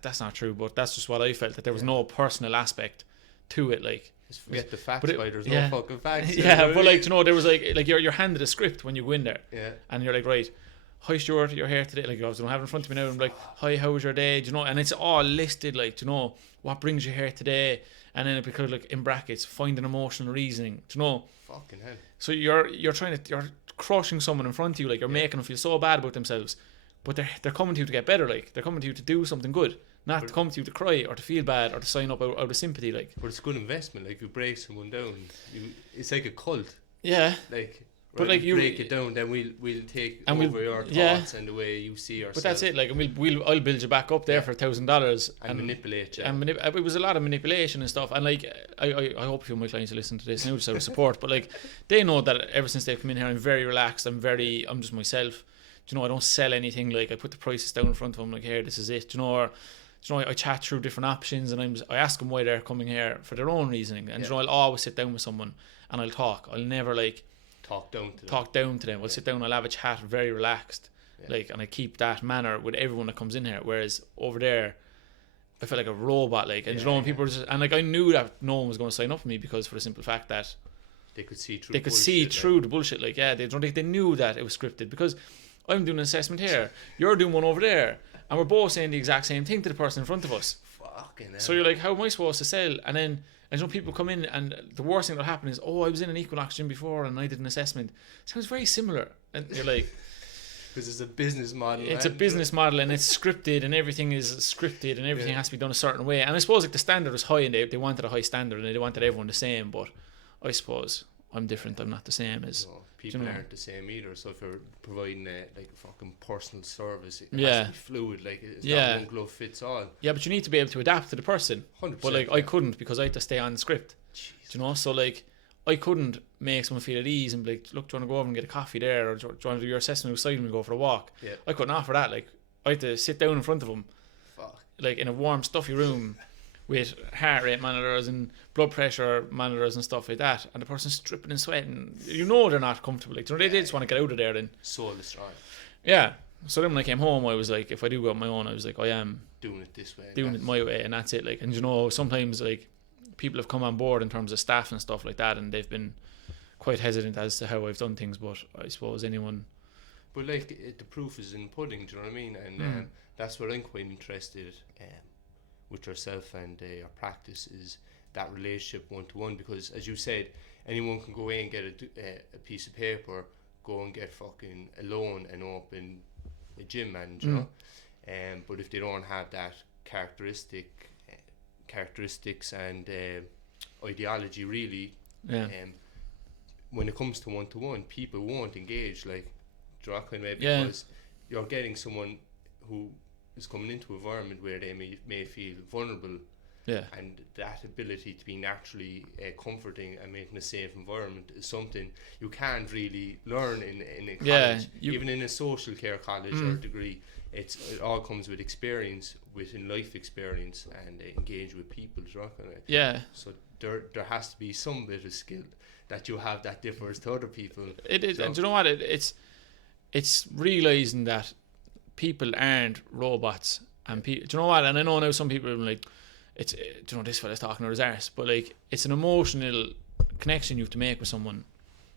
that's not true, but that's just what I felt, that there was no personal aspect to it. Like, just forget the facts, there's no fucking facts. Yeah, but like, you know, there was like you're handed a script when you go in there, and you're like, right, hi Stuart, you're here today. Like, I don't have it in front of me now. I'm like, hi, how was your day? Do you know? And it's all listed, like, do you know, what brings you here today? And then it becomes like in brackets, find an emotional reasoning. Do you know? Fucking hell. So you're crushing someone in front of you, like you're making them feel so bad about themselves, but they're coming to you to get better. Like, they're coming to you to do something good, not to come to you to cry or to feel bad or to sign up out of sympathy. Like, but it's a good investment. Like, you break someone down, it's like a cult. Yeah. Like, but like, you break it down, then we'll take over your thoughts and the way you see yourself. But that's it. Like, I'll build you back up there for $1,000 and manipulate you. And it was a lot of manipulation and stuff. And like, I hope a few of my clients will listen to this now just out of support. But like, they know that ever since they've come in here, I'm very relaxed. I'm just myself. Do you know? I don't sell anything. Like, I put the prices down in front of them. Like, here, this is it. Do you know? Or, do you know, I chat through different options, and I ask them why they're coming here for their own reasoning. And do you know, I'll always sit down with someone and I'll talk. I'll never like talk down to them. We'll sit down, I'll have a chat, very relaxed, like, and I keep that manner with everyone that comes in here. Whereas over there, I felt like a robot, like, and you know, when people were just, and like, I knew that no one was going to sign up for me, because for the simple fact that they could see through the bullshit. Like, they knew that it was scripted, because I'm doing an assessment here, you're doing one over there, and we're both saying the exact same thing to the person in front of us. Fucking hell. So you're like, how am I supposed to sell? And then, and you know, people come in, and the worst thing that'll happen is, I was in an Equinox gym before and I did an assessment. Sounds very similar. And you're like, because it's a business model. It's a business model, and it's scripted, and everything is scripted, and everything has to be done a certain way. And I suppose like the standard was high, and they wanted a high standard, and they wanted everyone the same. But I suppose I'm different. I'm not the same as people aren't the same either. So if you're providing a fucking personal service, it has to be fluid. Like, it's not one glove fits all. Yeah, but you need to be able to adapt to the person. 100%. But like, I couldn't, because I had to stay on the script. Jeez. Do you know? So like, I couldn't make someone feel at ease and be like, look, do you want to go over and get a coffee there, or do you want to do your assessment outside and we go for a walk? Yeah. I couldn't offer that. Like, I had to sit down in front of them, like in a warm, stuffy room with heart rate monitors and blood pressure monitors and stuff like that, and the person's dripping and sweating. You know, they're not comfortable. Like, they just want to get out of there. Then soul destroyed. Yeah. So then when I came home, I was like, if I do go on my own, I was like, I am doing it this way, doing it my way, and that's it. Like, and you know, sometimes like people have come on board in terms of staff and stuff like that, and they've been quite hesitant as to how I've done things. But I suppose anyone. But like, the proof is in the pudding. Do you know what I mean? And that's what I'm quite interested with yourself and your practice, is that relationship one-to-one, because as you said, anyone can go in and get a piece of paper, go and get fucking a loan and open a gym, and you know, but if they don't have that characteristics and ideology, really, when it comes to one-to-one, people won't engage, like, do you know, kind of way, because you're getting someone who is coming into an environment where they may feel vulnerable, and that ability to be naturally comforting and making a safe environment is something you can't really learn in a college, even in a social care college or degree. It all comes with experience, within life experience, and engage with people. So there has to be some bit of skill that you have that differs to other people. It is, and do you know what? It's realizing that people aren't robots, and do you know what? And I know now some people are like, do you know, this fella's talking out his arse, but like, it's an emotional connection you have to make with someone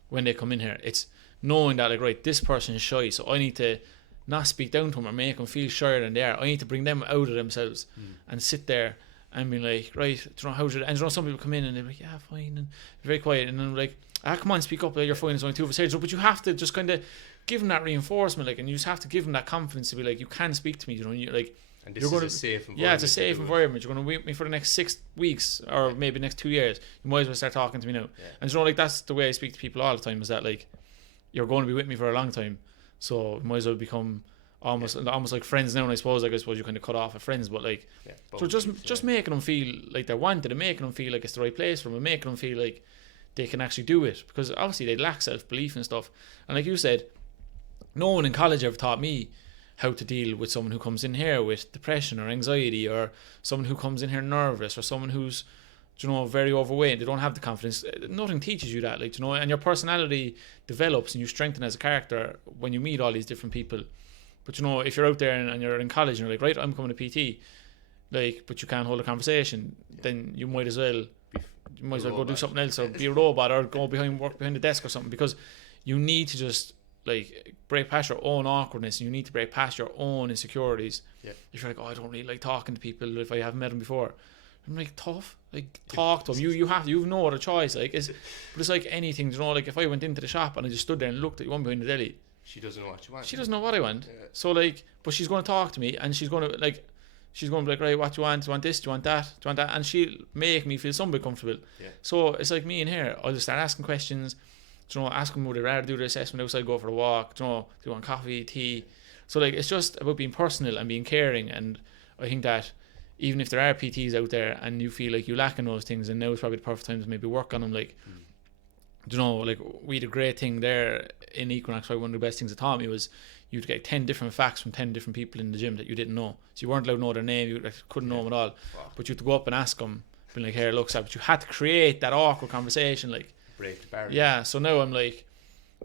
when they come in here. It's knowing that, like, right, this person is shy, so I need to not speak down to them or make them feel shyer than they are. I need to bring them out of themselves and sit there and be like, right, do you know how should? And you know, some people come in and they're like, yeah, fine, and very quiet, and then I'm like, come on, speak up, you're fine. It's only two of us here. So, but you have to just kind of give them that reinforcement, like, and you just have to give them that confidence to be like, you can speak to me, you know, you like. And this is a safe environment. Yeah, it's a safe environment. You're going to be with me for the next 6 weeks or maybe next 2 years. You might as well start talking to me now. Yeah. And you know, like, that's the way I speak to people all the time, is that like, you're going to be with me for a long time, so you might as well become almost like friends now. And I suppose you kind of cut off at friends, but like, so just making them feel like they're wanted, and making them feel like it's the right place for them, and making them feel like they can actually do it, because obviously they lack self-belief and stuff. And like you said, no one in college ever taught me how to deal with someone who comes in here with depression or anxiety, or someone who comes in here nervous, or someone who's, you know, very overweight. They don't have the confidence. Nothing teaches you that, like, you know, and your personality develops and you strengthen as a character when you meet all these different people. But you know, if you're out there and you're in college and you're like, right, I'm coming to PT, like, but you can't hold a conversation, then you might as well go do something else, or be a robot, or work behind the desk or something, because you need to just like break past your own awkwardness, and you need to break past your own insecurities. If you're like, I don't really like talking to people if I haven't met them before, I'm like, tough, like, talk to them. You've no other choice, like, but it's like anything, you know, like, if I went into the shop and I just stood there and looked at one behind the deli, she doesn't know what you want. She doesn't know what I want. So like, but she's going to talk to me, and she's going to be like, right, what do you want? Do you want this? Do you want that? Do you want that? And she'll make me feel somewhat comfortable. So it's like me in here, I'll just start asking questions. You know, ask them would they rather do the assessment outside, go for a walk. You know, do you want coffee, tea? So like, it's just about being personal and being caring. And I think that even if there are PTs out there and you feel like you lack in those things, and now is probably the perfect time to maybe work on them. Like, you know, like, we had a great thing there in Equinox. One of the best things it taught me was you'd get 10 different facts from 10 different people in the gym that you didn't know. So you weren't allowed to know their name. You couldn't know them at all. Wow. But you had to go up and ask them, being like, here, look, but you had to create that awkward conversation, like, break the barrier. Yeah, so now I'm like,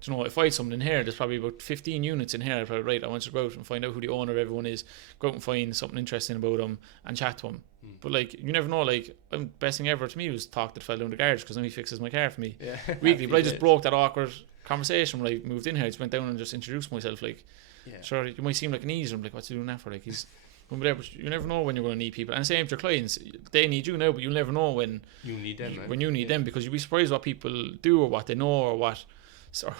you know, if I had something in here, there's probably about 15 units in here. I'd probably, right, I want to go out and find out who the owner of everyone is, go out and find something interesting about them and chat to them. But like, you never know, like, the best thing ever to me was talk to the fella down the garage, because then he fixes my car for me weekly. But I just broke that awkward conversation when I moved in here. I just went down and just introduced myself, like, sure, you might seem like an easer. I'm like, what's he doing that for? Like, he's going there, but you never know when you're going to need people. And same with your clients, they need you now, but you'll never know when you need them. When you need them, because you'll be surprised what people do, or what they know, or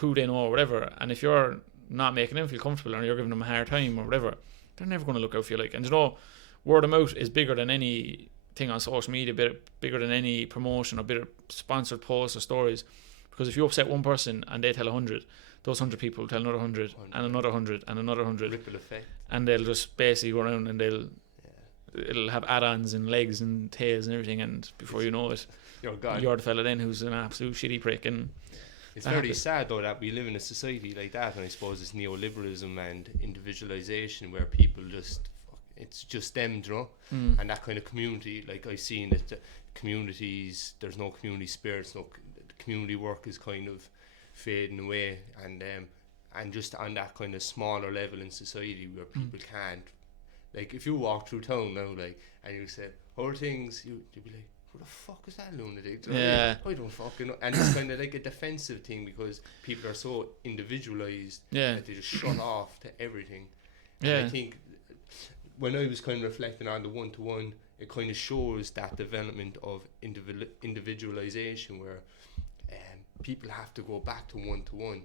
who they know, or whatever. And if you're not making them feel comfortable, or you're giving them a hard time or whatever, they're never going to look out for you. Like, and you know, word of mouth is bigger than anything on social media, bigger than any promotion or bigger sponsored posts or stories. Because if you upset one person and they tell 100, those 100 people will tell another 100 and another 100 and another 100. Ripple effect. And they'll just basically go around, and it'll have add-ons and legs and tails and everything, and before you know it, you're the fella then who's an absolute shitty prick. And it's very sad though that we live in a society like that, and I suppose it's neoliberalism and individualization, where people it's just them, you know, and that kind of community. Like, I've seen that communities, there's no community spirits, community work is kind of fading away, and just on that kind of smaller level in society where people can't, like, if you walk through town now, like, and you say, how are things, you'd be like, who the fuck is that lunatic? I don't fucking know. And it's kind of like a defensive thing, because people are so individualized that they just shut off to everything. And I think when I was kind of reflecting on the one-to-one, it kind of shows that development of individualization, where people have to go back to one-to-one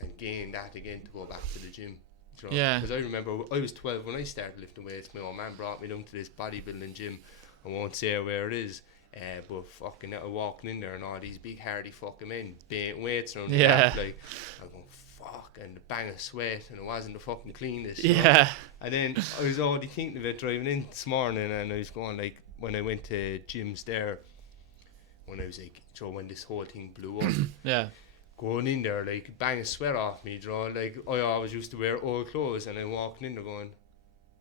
and gain that again to go back to the gym. You know? Because I remember I was 12 when I started lifting weights. My old man brought me down to this bodybuilding gym. I won't say where it is, but fucking I walking in there and all these big hardy fucking men banging weights around the back, like, I'm going, fuck, and the bang of sweat, and it wasn't the fucking cleanest. And then I was already thinking of it driving in this morning, and I was going, like, when I went to gyms there, when I was like, when this whole thing blew up, going in there, like, bang a sweat off me, like, I always used to wear old clothes, and I walking in there going,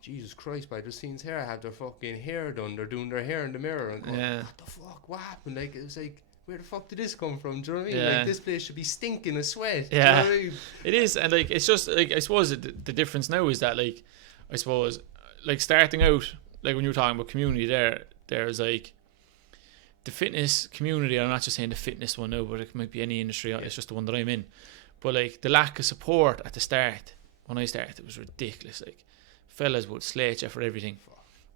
Jesus Christ, by the scenes here, I have their fucking hair done, they're doing their hair in the mirror, and going, what the fuck, what happened? Like, it was like, where the fuck did this come from? Do you know what I mean? Like, this place should be stinking of sweat. Do you know what I mean? It is, and like, it's just, like, I suppose the difference now is that, like, I suppose, like, starting out, like, when you were talking about community there's like, the fitness community, I'm not just saying the fitness one now, but it might be any industry, it's just the one that I'm in, but like, the lack of support at the start when I started, it was ridiculous. Like, fellas would slate you for everything.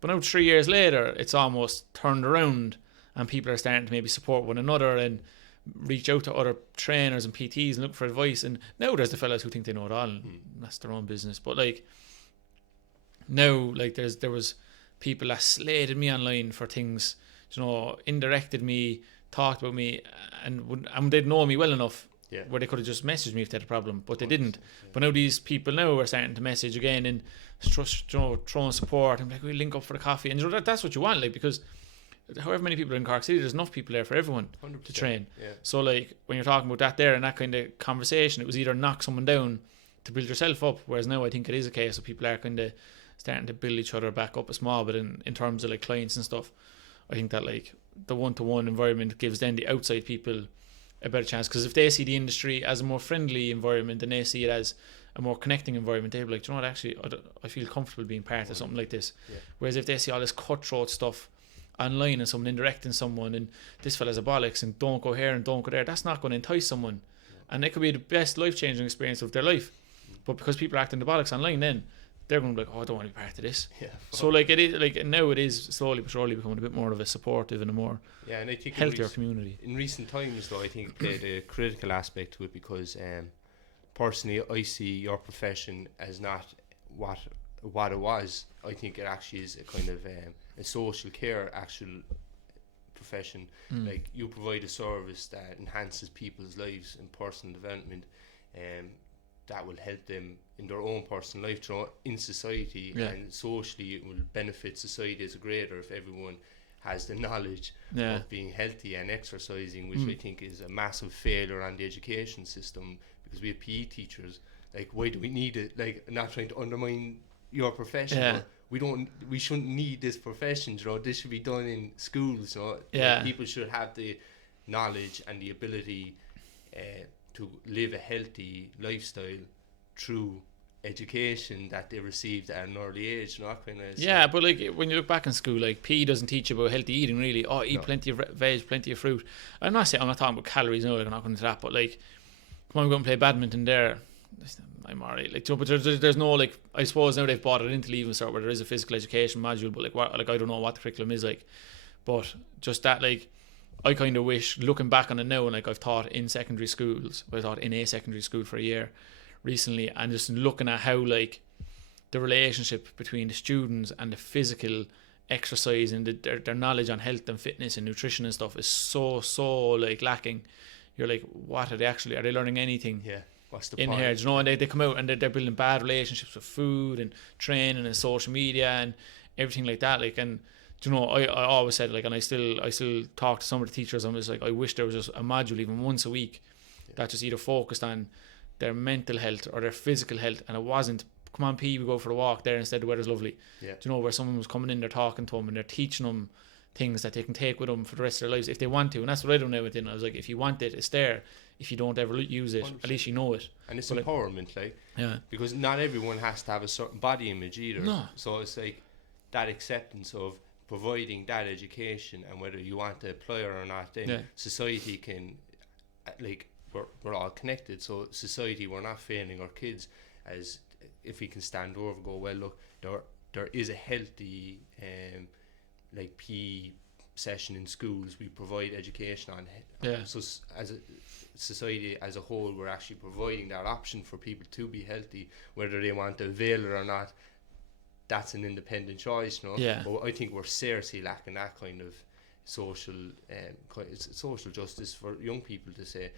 But now 3 years later, it's almost turned around, and people are starting to maybe support one another and reach out to other trainers and PTs and look for advice. And now there's the fellas who think they know it all, and that's their own business. But like, now, like, there was people that slated me online for things, indirected me, talked about me, and they'd know me well enough where they could have just messaged me if they had a problem, but they didn't. But now these people now are starting to message again and throwing support. I'm like, we'll link up for the coffee, and that's what you want, like, because however many people are in Cork City, there's enough people there for everyone 100%, to train. Yeah. So like, when you're talking about that there and that kind of conversation, it was either knock someone down to build yourself up, whereas now I think it is a case of people are kind of starting to build each other back up a small bit in terms of like clients and stuff. I think that like the one-to-one environment gives then the outside people a better chance, because if they see the industry as a more friendly environment and they see it as a more connecting environment, they'll be like, actually I feel comfortable being part of something like this. Whereas if they see all this cutthroat stuff online and someone indirecting someone and this fella's a bollocks and don't go here and don't go there, that's not going to entice someone, and it could be the best life-changing experience of their life. But because people are acting the bollocks online, then they're going to be like, I don't want to be part of this. So like, it is like, now it is slowly but surely becoming a bit more of a supportive and a more and I think healthier community. In recent times, though, I think played a critical aspect to it, because personally I see your profession as not what it was. I think it actually is a kind of a social care actual profession. Like, you provide a service that enhances people's lives and personal development, that will help them in their own personal life, in society, and socially it will benefit society as a greater if everyone has the knowledge of being healthy and exercising, which I think is a massive failure on the education system, because we have PE teachers. Like, why do we need it? Like, not trying to undermine your profession, but we shouldn't need this profession, this should be done in schools, Like, people should have the knowledge and the ability to live a healthy lifestyle through education that they received at an early age, but like, when you look back in school, like, PE doesn't teach you about healthy eating really. Eat plenty of veg, plenty of fruit. I'm not talking about calories, no, like, I'm not going into that, but like, come on, go and play badminton there, I'm alright, like, but there's no, like, I suppose now they've brought it into Leaving Cert where there is a physical education module, but like, I don't know what the curriculum is like, but just that, like, I kind of wish, looking back on it now, and like, I've taught in secondary schools, I taught in a secondary school for a year recently, and just looking at how, like, the relationship between the students and the physical exercise and their knowledge on health and fitness and nutrition and stuff is so like lacking. You're like, what are they learning anything? What's the point? Here, and they come out and they're building bad relationships with food and training and social media and everything like that, like, and I always said, like, and I still talk to some of the teachers, I'm just like, I wish there was just a module even once a week that just either focused on their mental health or their physical health, and it wasn't, come on P, we go for a walk there instead, the weather's lovely. Where someone was coming in there talking to them and they're teaching them things that they can take with them for the rest of their lives if they want to. And that's what I don't know within. I was like, if you want it, it's there. If you don't ever use it, 100%. At least you know it. And it's empowerment, because not everyone has to have a certain body image either. No. So it's like that acceptance of providing that education, and whether you want to apply it or not, then society can, like, we're all connected. So society, we're not failing our kids, as if we can stand over and go, well, look, there is a healthy like PE session in schools. We provide education on so as a society as a whole, we're actually providing that option for people to be healthy, whether they want to avail it or not. That's an independent choice, But I think we're seriously lacking that kind of social justice for young people to say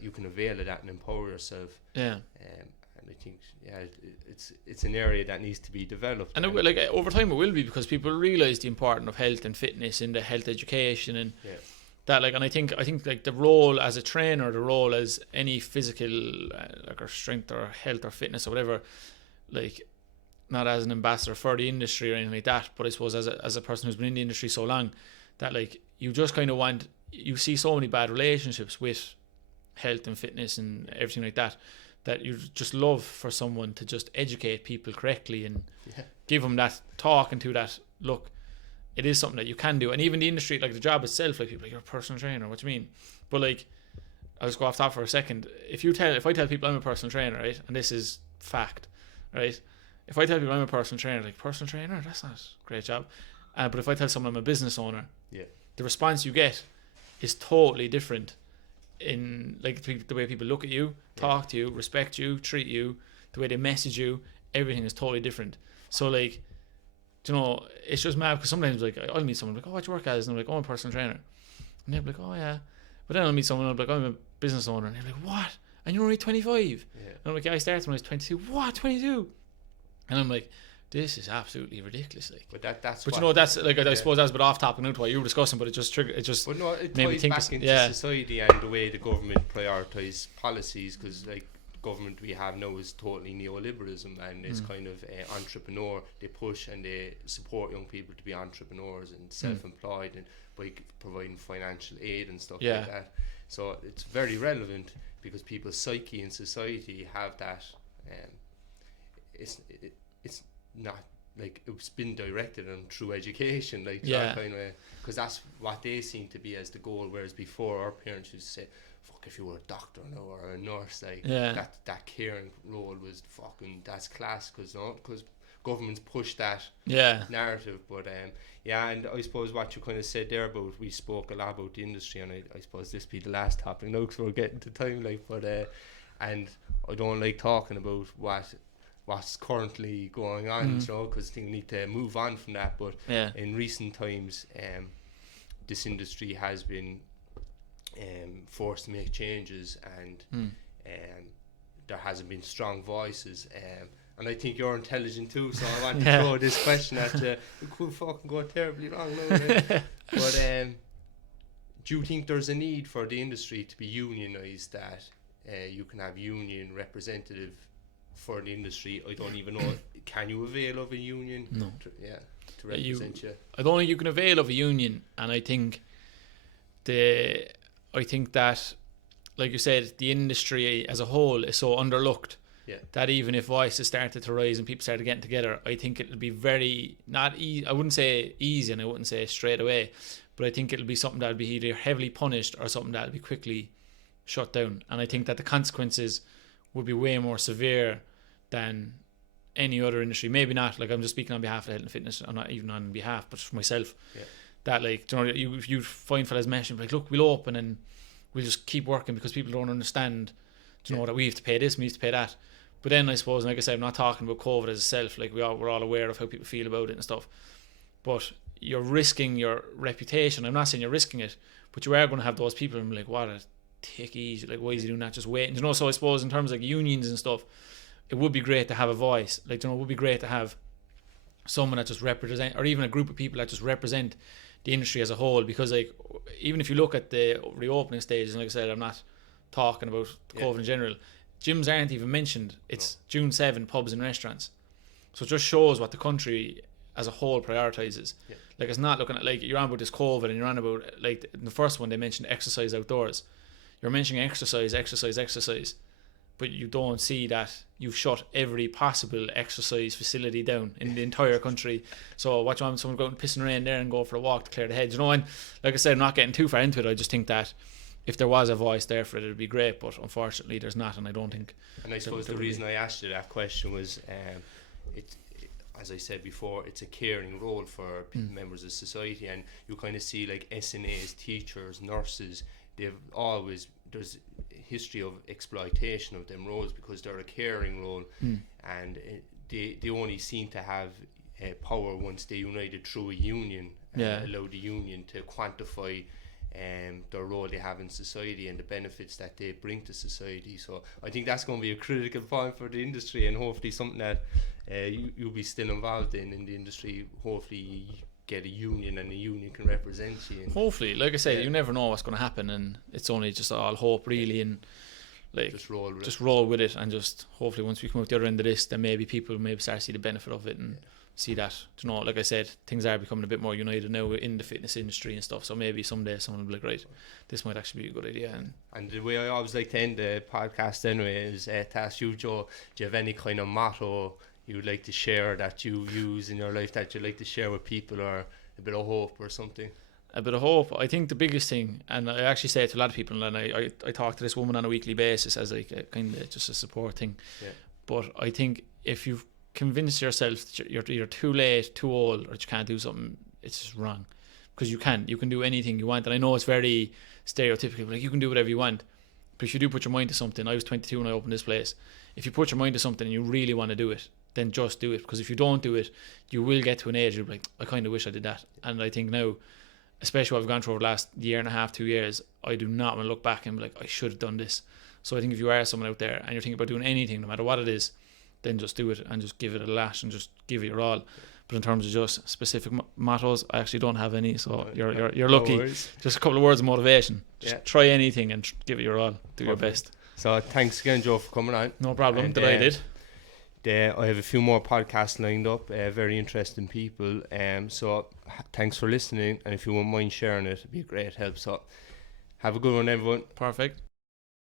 you can avail of that and empower yourself. And I think it's an area that needs to be developed. And like, over time it will be, because people realise the importance of health and fitness in the health education and that, like, and I think like the role as a trainer, the role as any physical like, or strength or health or fitness or whatever, like, not as an ambassador for the industry or anything like that, but I suppose as a person who's been in the industry so long, that, like, you just kind of you see so many bad relationships with health and fitness and everything like that, that you just love for someone to just educate people correctly and give them that talk into that, look, it is something that you can do. And even the industry, like the job itself, like, people are like, you're a personal trainer, what do you mean? But like, I'll just go off top for a second. If I tell people I'm a personal trainer, right, and this is fact, right? If I tell people I'm a personal trainer, like, personal trainer, that's not a great job. But if I tell someone I'm a business owner, the response you get is totally different in like the way people look at you, talk to you, respect you, treat you, the way they message you, everything is totally different. So like, you know, it's just mad because sometimes like I'll meet someone like, oh, what do you work as? And I'm like, oh, I'm a personal trainer. And they'll be like, oh yeah. But then I'll meet someone and I'll be like, I'm a business owner. And they're like, what? And you're only 25? And I'm like, yeah, I started when I was 22. What? 22? And I'm like, this is absolutely ridiculous. Like, but you know, that's like I suppose that's a bit off topic now to what you were discussing, but it just triggered. It just but no, it made me ties think. back into society and the way the government prioritise policies, because like government we have now is totally neoliberalism, and it's kind of entrepreneur. They push and they support young people to be entrepreneurs and self-employed, and by providing financial aid and stuff like that. So it's very relevant because people's psyche in society have that. It's not like it's been directed on through education, like that kind of, because that's what they seem to be as the goal. Whereas before, our parents used to say, "Fuck, if you were a doctor now or a nurse, like that caring role was fucking that's class," because governments push that narrative. But and I suppose what you kind of said there about we spoke a lot about the industry, and I suppose this be the last topic now because we're getting to time, like. But and I don't like talking about what's currently going on, you know, because things need to move on from that. But in recent times, this industry has been forced to make changes, and there hasn't been strong voices. And I think you're intelligent too, so I want to throw this question at you. It could fucking go terribly wrong now, right? But do you think there's a need for the industry to be unionised, that you can have union representative for the industry? I don't even know, can you avail of a union to represent you? I don't think you can avail of a union, and I think that, like you said, the industry as a whole is so underlooked that even if voices started to rise and people started getting together, I think it'll be very not easy. I wouldn't say easy, and I wouldn't say straight away, but I think it'll be something that'll be either heavily punished or something that'll be quickly shut down. And I think that the consequences would be way more severe than any other industry. Maybe not, like, I'm just speaking on behalf of health and fitness, I'm not even on behalf, but for myself, that, like, you know, if you find fellas meshing, like, look, we'll open and we'll just keep working because people don't understand, you know, that we have to pay this, we have to pay that. But then I suppose, like I said, I'm not talking about COVID as itself, like we're all aware of how people feel about it and stuff, but you're risking your reputation. I'm not saying you're risking it, but you are going to have those people and be like, what a take easy, like, why is he doing that, just waiting, you know? So I suppose in terms of like unions and stuff, it would be great to have a voice, like, you know, it would be great to have someone that just represent, or even a group of people that just represent the industry as a whole. Because like, even if you look at the reopening stages, and like I said, I'm not talking about COVID in general, gyms aren't even mentioned. It's June 7, pubs and restaurants. So it just shows what the country as a whole prioritises. Like, it's not looking at, like, you're on about this COVID, and you're on about, like, in the first one they mentioned exercise outdoors. You're mentioning exercise, but you don't see that you've shut every possible exercise facility down in the entire country. So what, you want someone to go out and piss in the rain there and go for a walk to clear the head, you know? And like I said, I'm not getting too far into it. I just think that if there was a voice there for it, it'd be great, but unfortunately there's not, and I don't think. And I suppose the reason I asked you that question was, as I said before, it's a caring role for members of society, and you kind of see like SNAs, teachers, nurses, there's a history of exploitation of them roles because they're a caring role, and they only seem to have power once they united through a union, and allow the union to quantify their role they have in society and the benefits that they bring to society. So I think that's going to be a critical point for the industry, and hopefully something that you'll be still involved in the industry. Hopefully you get a union, and the union can represent you. Hopefully, like I said, you never know what's going to happen, and it's only just all hope, really, and like just roll with it, and just hopefully once we come out the other end of this, then maybe people start to see the benefit of it and see that, you know, like I said, things are becoming a bit more united now in the fitness industry and stuff. So maybe someday someone will be like, right, this might actually be a good idea. And the way I always like to end the podcast anyway is to ask you, Joe, do you have any kind of motto you would like to share that you use in your life that you'd like to share with people, or a bit of hope or something? A bit of hope. I think the biggest thing, and I actually say it to a lot of people, and I talk to this woman on a weekly basis as like a kind of just a support thing. But I think if you convince yourself that you're either too late, too old, or that you can't do something, it's just wrong. Because you can do anything you want. And I know it's very stereotypical, like you can do whatever you want. But if you do put your mind to something, I was 22 when I opened this place. If you put your mind to something and you really want to do it, then just do it. Because if you don't do it, you will get to an age you'll be like, I kind of wish I did that. And I think now, especially what I've gone through over the last year and a half, 2 years, I do not want to look back and be like, I should have done this. So I think if you are someone out there and you're thinking about doing anything, no matter what it is, then just do it and just give it a lash and just give it your all. But in terms of just specific mottos, I actually don't have any. So you're lucky. Just a couple of words of motivation. Just try anything and give it your all. Do your best. So thanks again, Joe, for coming on. No problem. And, delighted. I have a few more podcasts lined up. Very interesting people. So thanks for listening. And if you won't mind sharing it, it'd be a great help. So have a good one, everyone. Perfect.